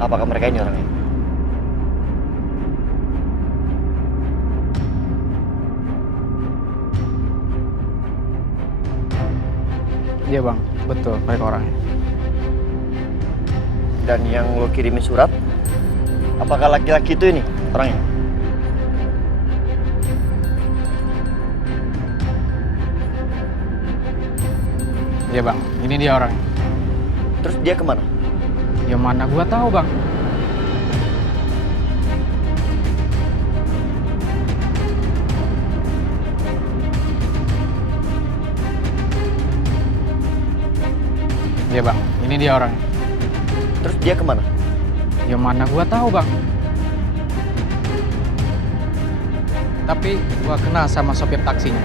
apakah mereka ini orangnya? Iya bang, betul mereka orangnya. Dan yang lo kirimin surat, apakah laki-laki itu ini orangnya? Iya bang, ini dia orangnya. Terus dia kemana? Ya mana gua tahu bang. Iya bang, ini dia orangnya. Terus dia kemana? Ya mana gua tahu bang. Tapi gua kenal sama sopir taksinya.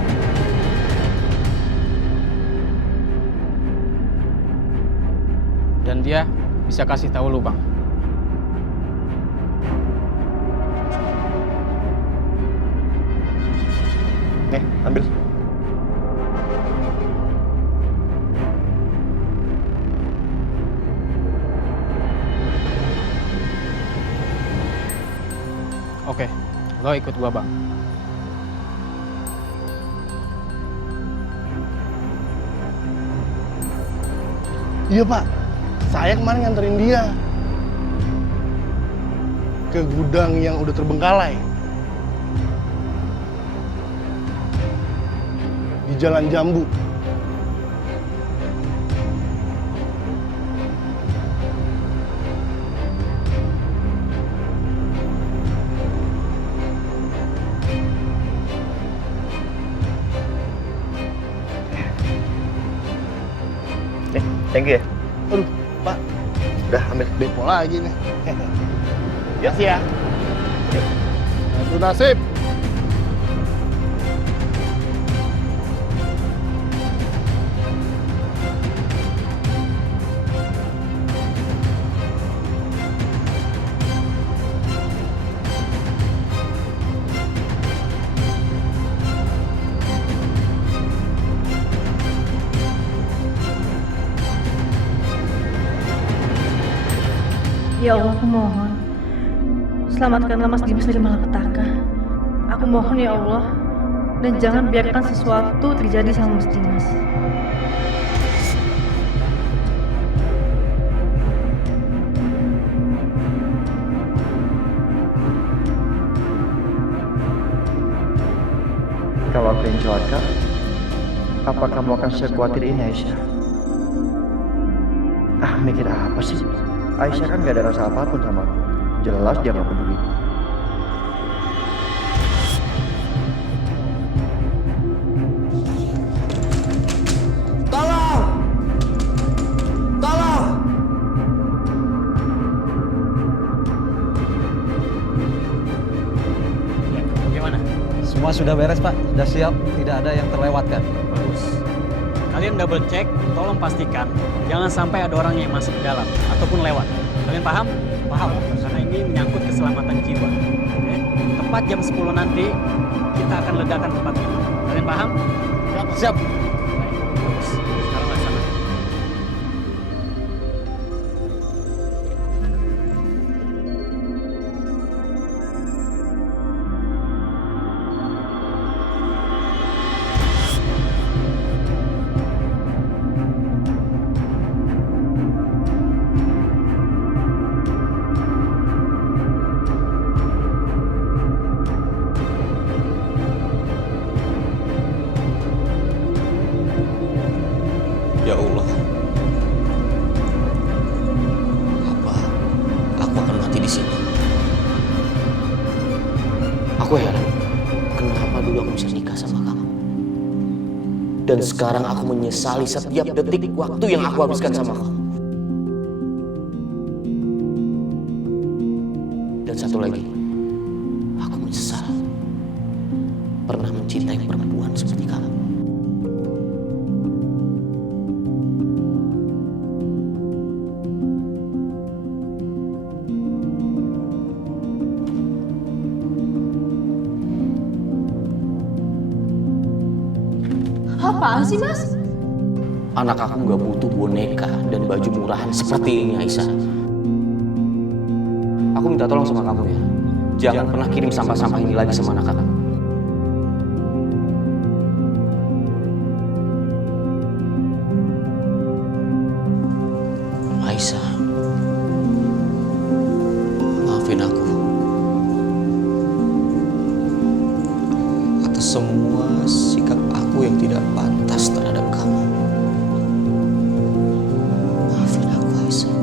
Dan dia bisa kasih tahu lu bang. Nih, ambil. Oke, lo ikut gua bang. Iya pak, saya kemarin nganterin dia ke gudang yang udah terbengkalai di Jalan Jambu. Thank you ya. Aduh, Pak. Udah ambil. Depo lagi nih. Ya. Makasih ya. Itu nasib. Ya Allah, aku mohon. Selamatkanlah Mas Dimas dari malapetaka. Aku mohon ya Allah. Dan jangan biarkan sesuatu terjadi sama Mas Dimas. Kalau aku yang celaka, apa kamu akan sekhawatir ini Aisyah? Mikir apa sih? Aisyah kan gak ada rasa apapun sama aku. Jelas dia gak peduli. Tolong! Tolong! Gimana? Semua sudah beres Pak, sudah siap, tidak ada yang terlewatkan. Bagus. Kalian double check, tolong pastikan jangan sampai ada orang yang masuk ke dalam ataupun lewat. Kalian paham? Paham. Karena ini menyangkut keselamatan jiwa. Oke? Tepat jam 10 nanti kita akan ledakan tempat ini. Kalian paham? Siap. Bagus. Sekarang laksana. Ya Allah. Apa aku akan mati di sini? Aku heran, kenapa dulu aku bisa nikah sama kamu? Dan sekarang aku menyesali setiap detik waktu yang aku habiskan sama kamu. Dan satu lagi, aku menyesal pernah mencintai perempuan seperti kamu. Apaan sih, Mas? Anak aku gak butuh boneka dan baju murahan seperti ini, Aisyah. Aku minta tolong sama kamu ya. Jangan pernah kirim sampah-sampah ini lagi sama anak aku. Aisyah, maafin aku atas semua sikap aku yang tidak pantas terhadap kamu. Maafin aku, Aisyah.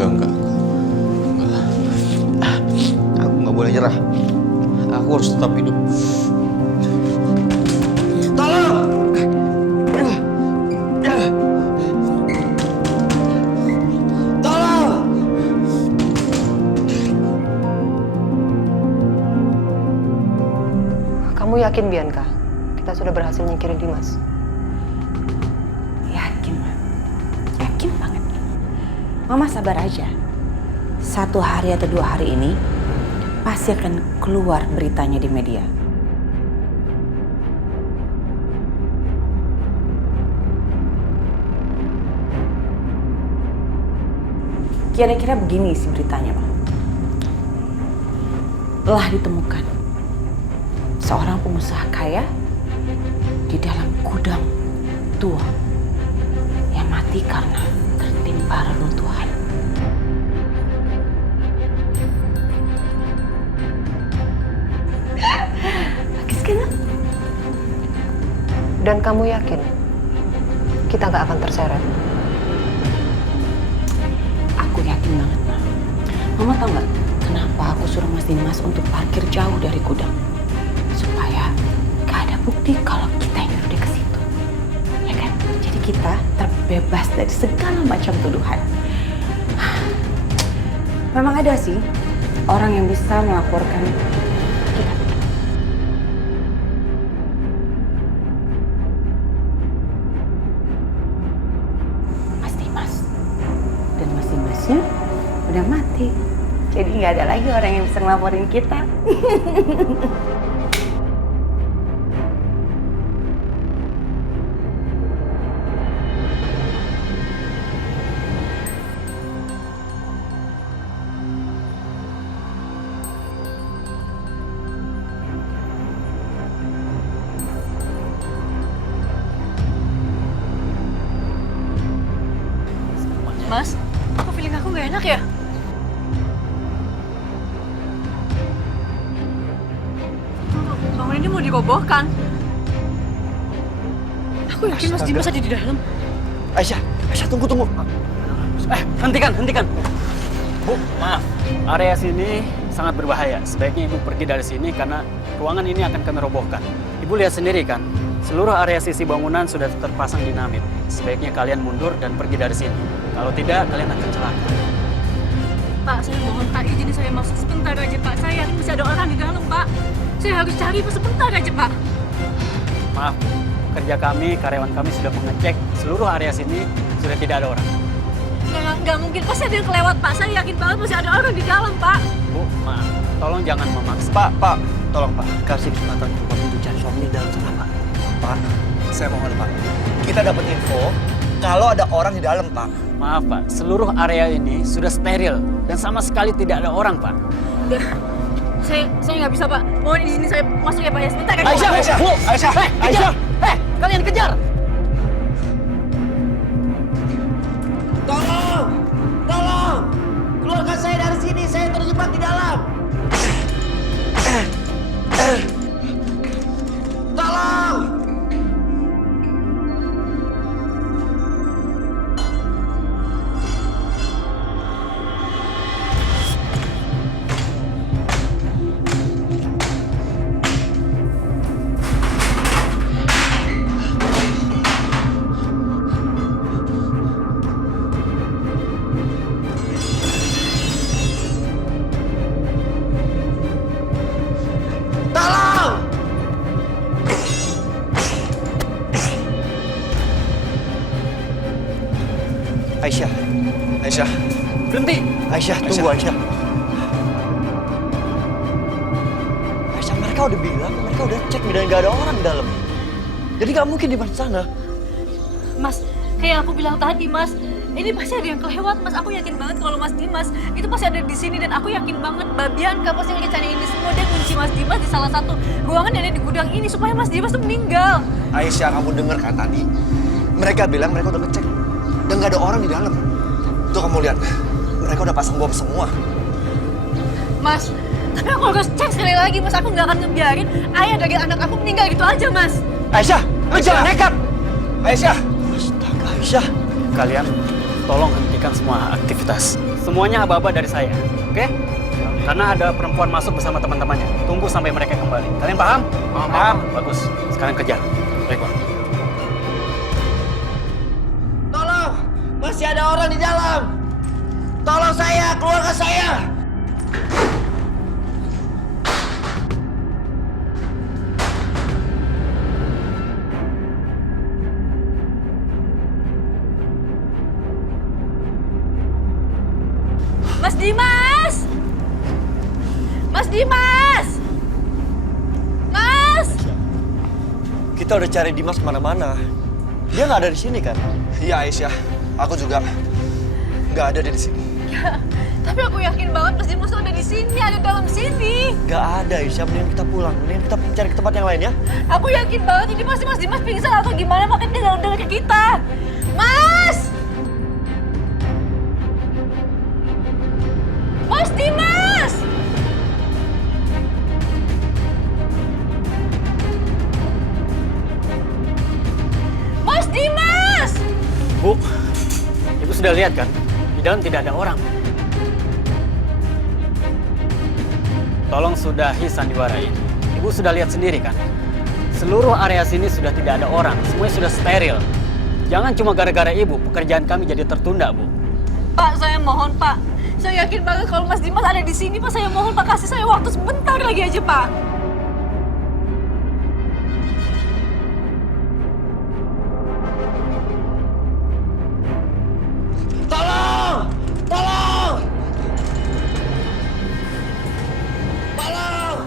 Enggak. Aku nggak boleh nyerah. Aku harus tetap hidup. Tolong! Tolong! Kamu yakin, Bianca? Kita sudah berhasil nyingkirin Dimas? Yakin, Ma. Yakin banget. Mama sabar aja. 1 hari atau 2 hari ini pasti akan keluar beritanya di media. Kira-kira begini sih beritanya, Bang. Telah ditemukan seorang pengusaha kaya di dalam gudang tua yang mati karena tertimpa reruntuhan. Bagus kan? Dan kamu yakin kita nggak akan terseret? Aku yakin banget, Ma. Mama tahu nggak kenapa aku suruh Mas Dimas untuk parkir jauh dari gudang? Supaya nggak ada bukti kalau kita yang nyuruh dia ke situ. Ya kan? Jadi kita terbebas dari segala macam tuduhan. Memang ada sih orang yang bisa melaporkan kita. Mas Dimas. Dan Mas Dimasnya udah mati. Jadi nggak ada lagi orang yang bisa ngelaporin kita. Mas, kok feeling aku gak enak ya? Bangun ini mau dirobohkan. Aku yakin Mas Dimas ada di dalam. Aisyah, tunggu. Hentikan. Bu, maaf. Area sini sangat berbahaya. Sebaiknya Ibu pergi dari sini karena ruangan ini akan kami robohkan. Ibu lihat sendiri kan, seluruh area sisi bangunan sudah terpasang dinamit. Sebaiknya kalian mundur dan pergi dari sini. Kalau tidak, kalian akan celaka. Pak, saya mohon Pak, izin saya masuk sebentar aja Pak. Saya yakin masih ada orang di dalam Pak. Saya harus cari sebentar aja Pak. Maaf, kerja kami, karyawan kami sudah mengecek seluruh area sini sudah tidak ada orang. Nggak mungkin, pasti ada yang kelewat Pak. Saya yakin banget masih ada orang di dalam Pak. Bu, maaf. Tolong jangan memaksa. Pak, tolong Pak, kasih kesempatan untuk untuk cari suami di dalam sana, Pak. Pak, saya mohon Pak, kita dapat info kalau ada orang di dalam, Pak. Maaf Pak, seluruh area ini sudah steril dan sama sekali tidak ada orang Pak. Udah, saya nggak bisa Pak. Mohon izin saya masuk ya Pak ya, sebentar aja. Aisyah, Bu, Aisyah. Kalian kejar! Tolong, keluarkan saya. Aisyah. Berhenti. Aisyah, tunggu Aisyah. Aisyah, mereka udah bilang, mereka udah cek dan nggak ada orang di dalam. Jadi nggak mungkin Dimas di sana. Mas, kayak aku bilang tadi, Mas, ini pasti ada yang kelewat, Mas. Aku yakin banget kalau Mas Dimas itu pasti ada di sini dan aku yakin banget Mbak Bianca pasti ngerencanain ini semua. Dia kunci Mas Dimas di salah satu ruangan yang ada di gudang ini supaya Mas Dimas tuh meninggal. Aisyah, kamu dengar kan tadi? Mereka bilang mereka udah ngecek dan nggak ada orang di dalam. Tuh kamu lihat, mereka udah pasang bom semua. Mas, tapi aku harus cek sekali lagi, Mas. Aku nggak akan ngebiarin ayah dari anak aku meninggal gitu aja, Mas. Aisyah, lu jangan nekat. Aisyah. Astaga, Aisyah. Kalian tolong hentikan semua aktivitas. Semuanya aba-aba dari saya, oke? Karena ada perempuan masuk bersama teman-temannya. Tunggu sampai mereka kembali. Kalian paham? Paham. Bagus. Sekarang kejar. Baik, Pak. Tolong, masih ada orang di dalam. Tolong saya, keluarga saya. Mas Dimas! Mas Dimas! Mas! Kita udah cari Dimas kemana-mana. Dia nggak ada di sini kan? Iya Aisyah, aku juga nggak ada di sini. Ya, tapi aku yakin banget Mas Dimas tuh ada di sini, ada dalam sini. Nggak ada Aisyah, mending kita pulang. Mending kita cari ke tempat yang lain ya. Aku yakin banget ini pasti Mas Dimas pingsan atau gimana, makanya dia udah ke kita. Mas! Mas Dimas! Mas Dimas! Bu, Ibu sudah lihat kan? Di dalam tidak ada orang. Tolong sudahi sandiwara ini. Ibu sudah lihat sendiri kan? Seluruh area sini sudah tidak ada orang. Semuanya sudah steril. Jangan cuma gara-gara Ibu, pekerjaan kami jadi tertunda, Bu. Pak, saya mohon, Pak. Saya yakin banget kalau Mas Dimas ada di sini, Pak. Saya mohon, Pak, kasih saya waktu sebentar lagi aja, Pak. Tolong! Tolong! Tolong!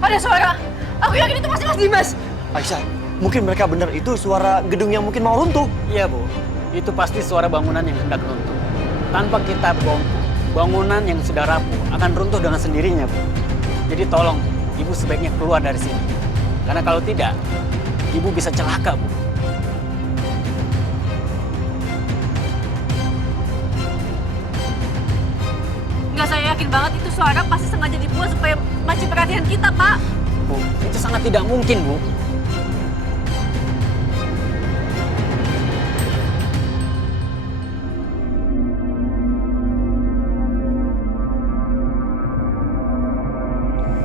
Ada suara. Aku yakin itu pasti Mas Dimas. Aisyah, mungkin mereka benar itu suara gedung yang mungkin mau runtuh. Iya, Bu. Itu pasti suara bangunan yang hendak runtuh. Tanpa kita bongkar, bangunan yang sudah rapuh akan runtuh dengan sendirinya, Bu. Jadi tolong, Ibu sebaiknya keluar dari sini. Karena kalau tidak, Ibu bisa celaka, Bu. Enggak, saya yakin banget itu suara pasti sengaja dibuat supaya mancing perhatian kita, Pak. Bu, itu sangat tidak mungkin, Bu.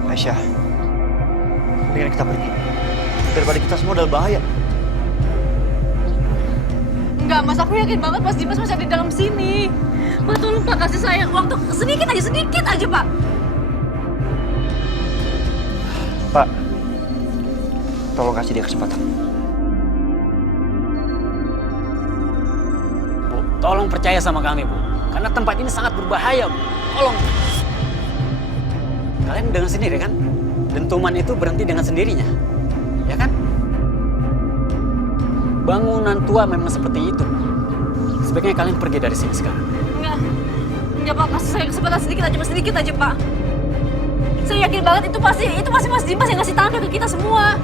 Aisyah, mendingan kita pergi. Daripada kita semua dalam bahaya. Enggak, Mas. Aku yakin banget Mas Dimas masih ada di dalam sini. Pak, tolong Pak, kasih saya waktu sedikit aja, Pak. Pak, tolong kasih dia kesempatan. Bu, tolong percaya sama kami, Bu. Karena tempat ini sangat berbahaya, Bu. Tolong. Kalian dengar sendiri kan? Dentuman itu berhenti dengan sendirinya. Ya kan? Bangunan tua memang seperti itu. Sebaiknya kalian pergi dari sini sekarang. Enggak, Pak. Kasih saya kesempatan sedikit aja, Pak. Saya yakin banget itu pasti Mas Dimas yang ngasih tanda ke kita semua.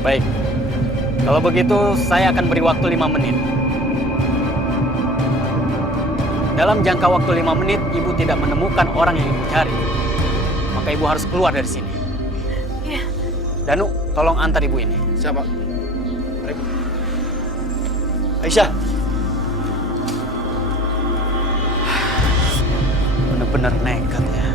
Baik. Kalau begitu, saya akan beri waktu 5 menit. Dalam jangka waktu 5 menit, Ibu tidak menemukan orang yang Ibu cari. Maka Ibu harus keluar dari sini. Danu, tolong antar ibu ini. Siapa? Mari. Aisyah. Bener-bener nekat ya.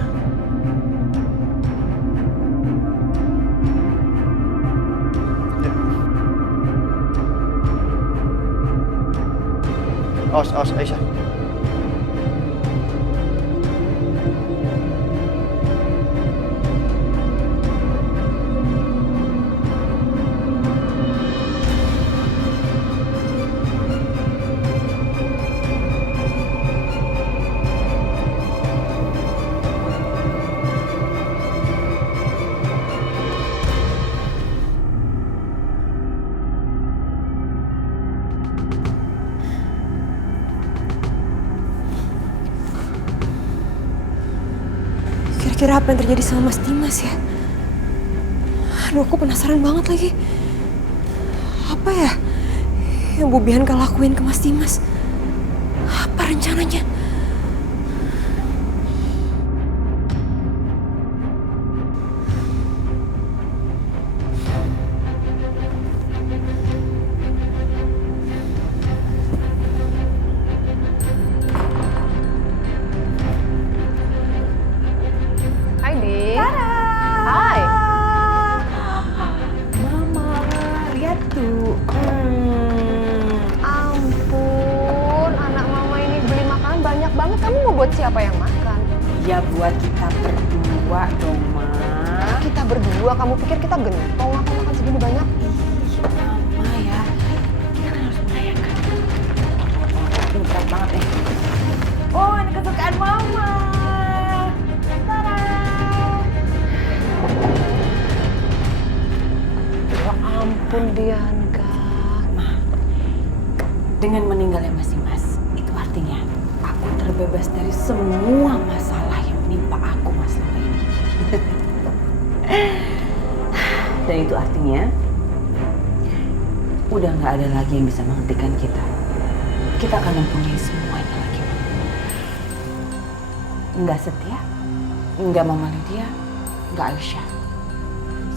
Awas, Aisyah. Kira-kira apa yang terjadi sama Mas Dimas ya? Aduh, aku penasaran banget lagi. Apa ya yang Bu Bianca lakuin ke Mas Dimas? Apa rencananya? Buat siapa yang makan? Ya buat kita berdua dong, Ma. Kita berdua? Kamu pikir kita gentong makan segini banyak? Mama ya, kita kan harus merayakan. Ini berat banget nih. Oh, ini kesukaan Mama. Tada! Ya ampun, Bianca. Ma, dengan meninggalnya Mas Dimas, itu artinya aku terbebas dari semua masalah yang menimpa aku masalah ini. Dan itu artinya udah nggak ada lagi yang bisa menghentikan kita. Kita akan mempunyai semuanya lagi. Nggak Setia, nggak Mama Lydia, nggak Aisyah.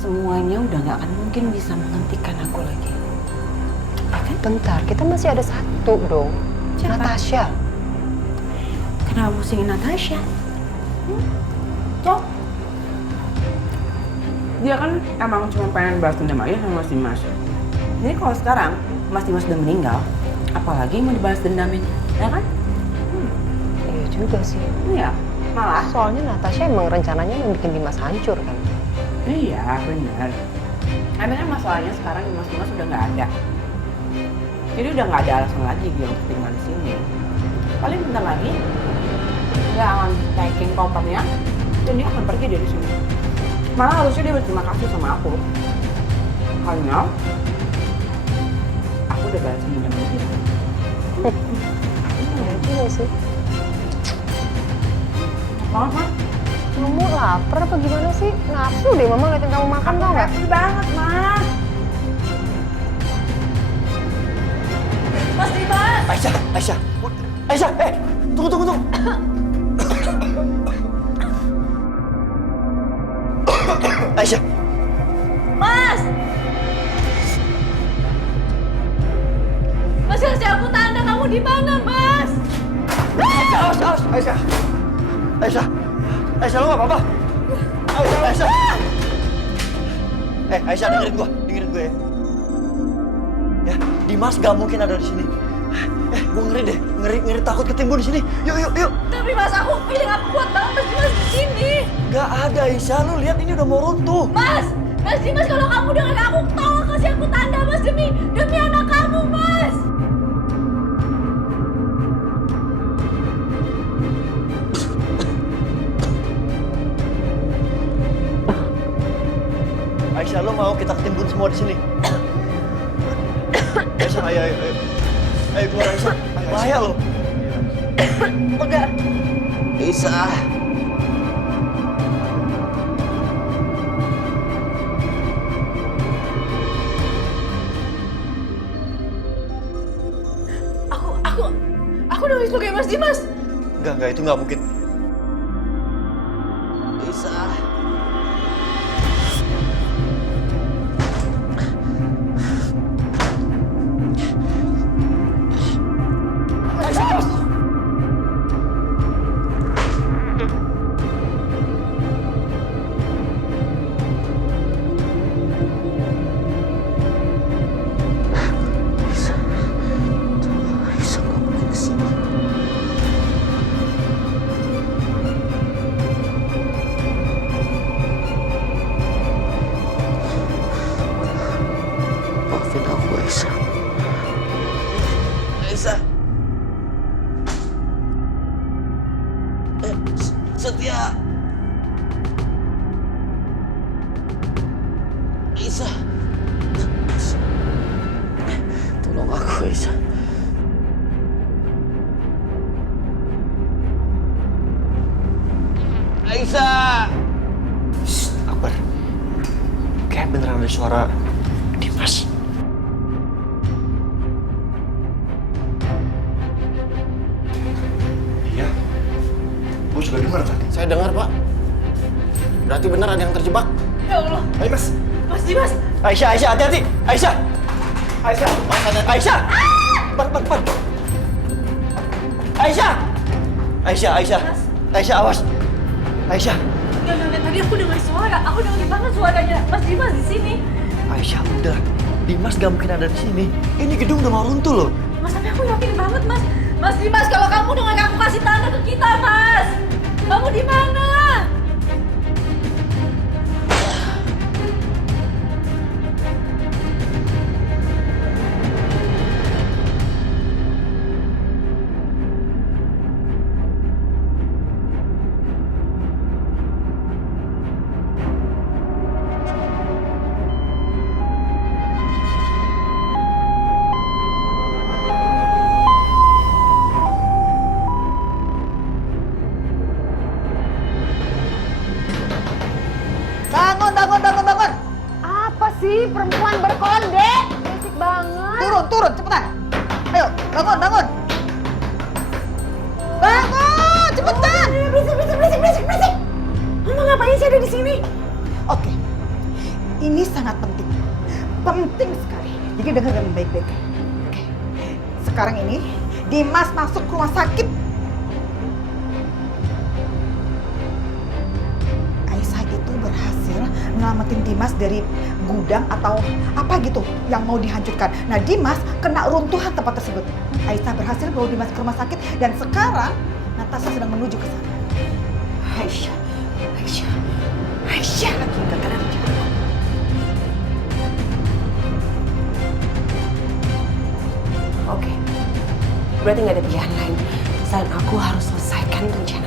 Semuanya udah nggak akan mungkin bisa menghentikan aku lagi. Ya kan? Bentar, kita masih ada satu dong. Siapa? Natasha. Kenapa pusingin Natasha? Cok? Dia kan emang cuma pengen balas dendam aja sama Mas Dimas. Jadi kalau sekarang Mas Dimas udah meninggal, apalagi mau dibalas dendamin, ya kan? Iya juga sih. Iya, malah. Soalnya Natasha emang rencananya mau bikin Dimas hancur kan? Iya, benar. Emangnya masalahnya sekarang Mas Dimas udah nggak ada. Jadi udah nggak ada alasan lagi dia untuk tinggal di sini. Paling bentar lagi dia akan taking kopernya dan dia akan pergi dari sini. Malah harusnya dia berterima kasih sama aku. Karena aku udah balas dendam dia. Iya juga sih. Mama, kamu lapar apa gimana sih? Nafsu deh Mama ngeliatin kamu makan tau nggak? Nafsu banget, Ma. Mas Dimas! Aisyah, tunggu. Aisyah. Mas! Mas, kasih aku tanda kamu di mana, Mas? Awas, Aisyah, lo gak apa-apa? Aisyah. Aisyah, dengerin gue ya. Ya, Dimas gak mungkin ada di sini. Gue ngeri deh, ngeri takut ketimbun di sini. Yuk. Tapi Mas, aku feeling aku kuat banget Mas Dimas di sini. Gak ada, Aisyah. Lu lihat ini udah mau runtuh. Mas Dimas, kalau kamu dengan aku, tolong kasih aku tanda, Mas, demi anak kamu, Mas. Aisyah, lo mau kita ketimbun semua di sini? Aisyah, ayo. Ayo keluar, Aisyah. Bahaya lo. Pegang. Aisyah. Aku udah sebagai Mas Dimas. Enggak, itu nggak mungkin. Aisyah. maafin aku, Aisyah. Aisyah. Setia. Aisyah. Tolong aku, Aisyah. Aisyah. Shh, Akbar. Kayak beneran ada suara Dimas. Iya. Gue juga dengar tadi. Saya dengar, Pak. Berarti benar ada yang terjebak. Ya Allah. Ayo, Mas. Mas Dimas. Aisyah, Aisyah, hati-hati. Aisyah. Aisyah. Aisyah. Bar. Aisyah. Aisyah. Aisyah, awas. Aisyah. Enggak. Tadi aku dengar suara. Aku dengar banget suaranya Mas Dimas di sini. Aisyah, udah. Dimas gak mungkin ada di sini. Ini gedung udah mau runtuh loh. Mas, tapi aku yakin banget, Mas. Mas Dimas, kalau kamu dengar aku kasih tanda ke kita, Mas. Kamu di mana? Bangun. Apa sih perempuan berkonde? Berisik banget. Turun, cepetan. Ayo, bangun. Bangun, cepetan. Berisik. Mama ngapain sih ada di sini? Oke, ini sangat penting. Penting sekali. Jadi dengar dengan baik-baik. Oke. Sekarang ini, Dimas masuk ke rumah sakit. Aisyah itu berhasil nyelamatin Dimas dari gudang atau apa gitu yang mau dihancurkan. Nah, Dimas kena runtuhan tempat tersebut. Aisyah berhasil bawa Dimas ke rumah sakit dan sekarang Natasha sedang menuju ke sana. Aisyah lagi nggak tenang. Oke, berarti nggak ada pilihan lain selain aku harus selesaikan rencana.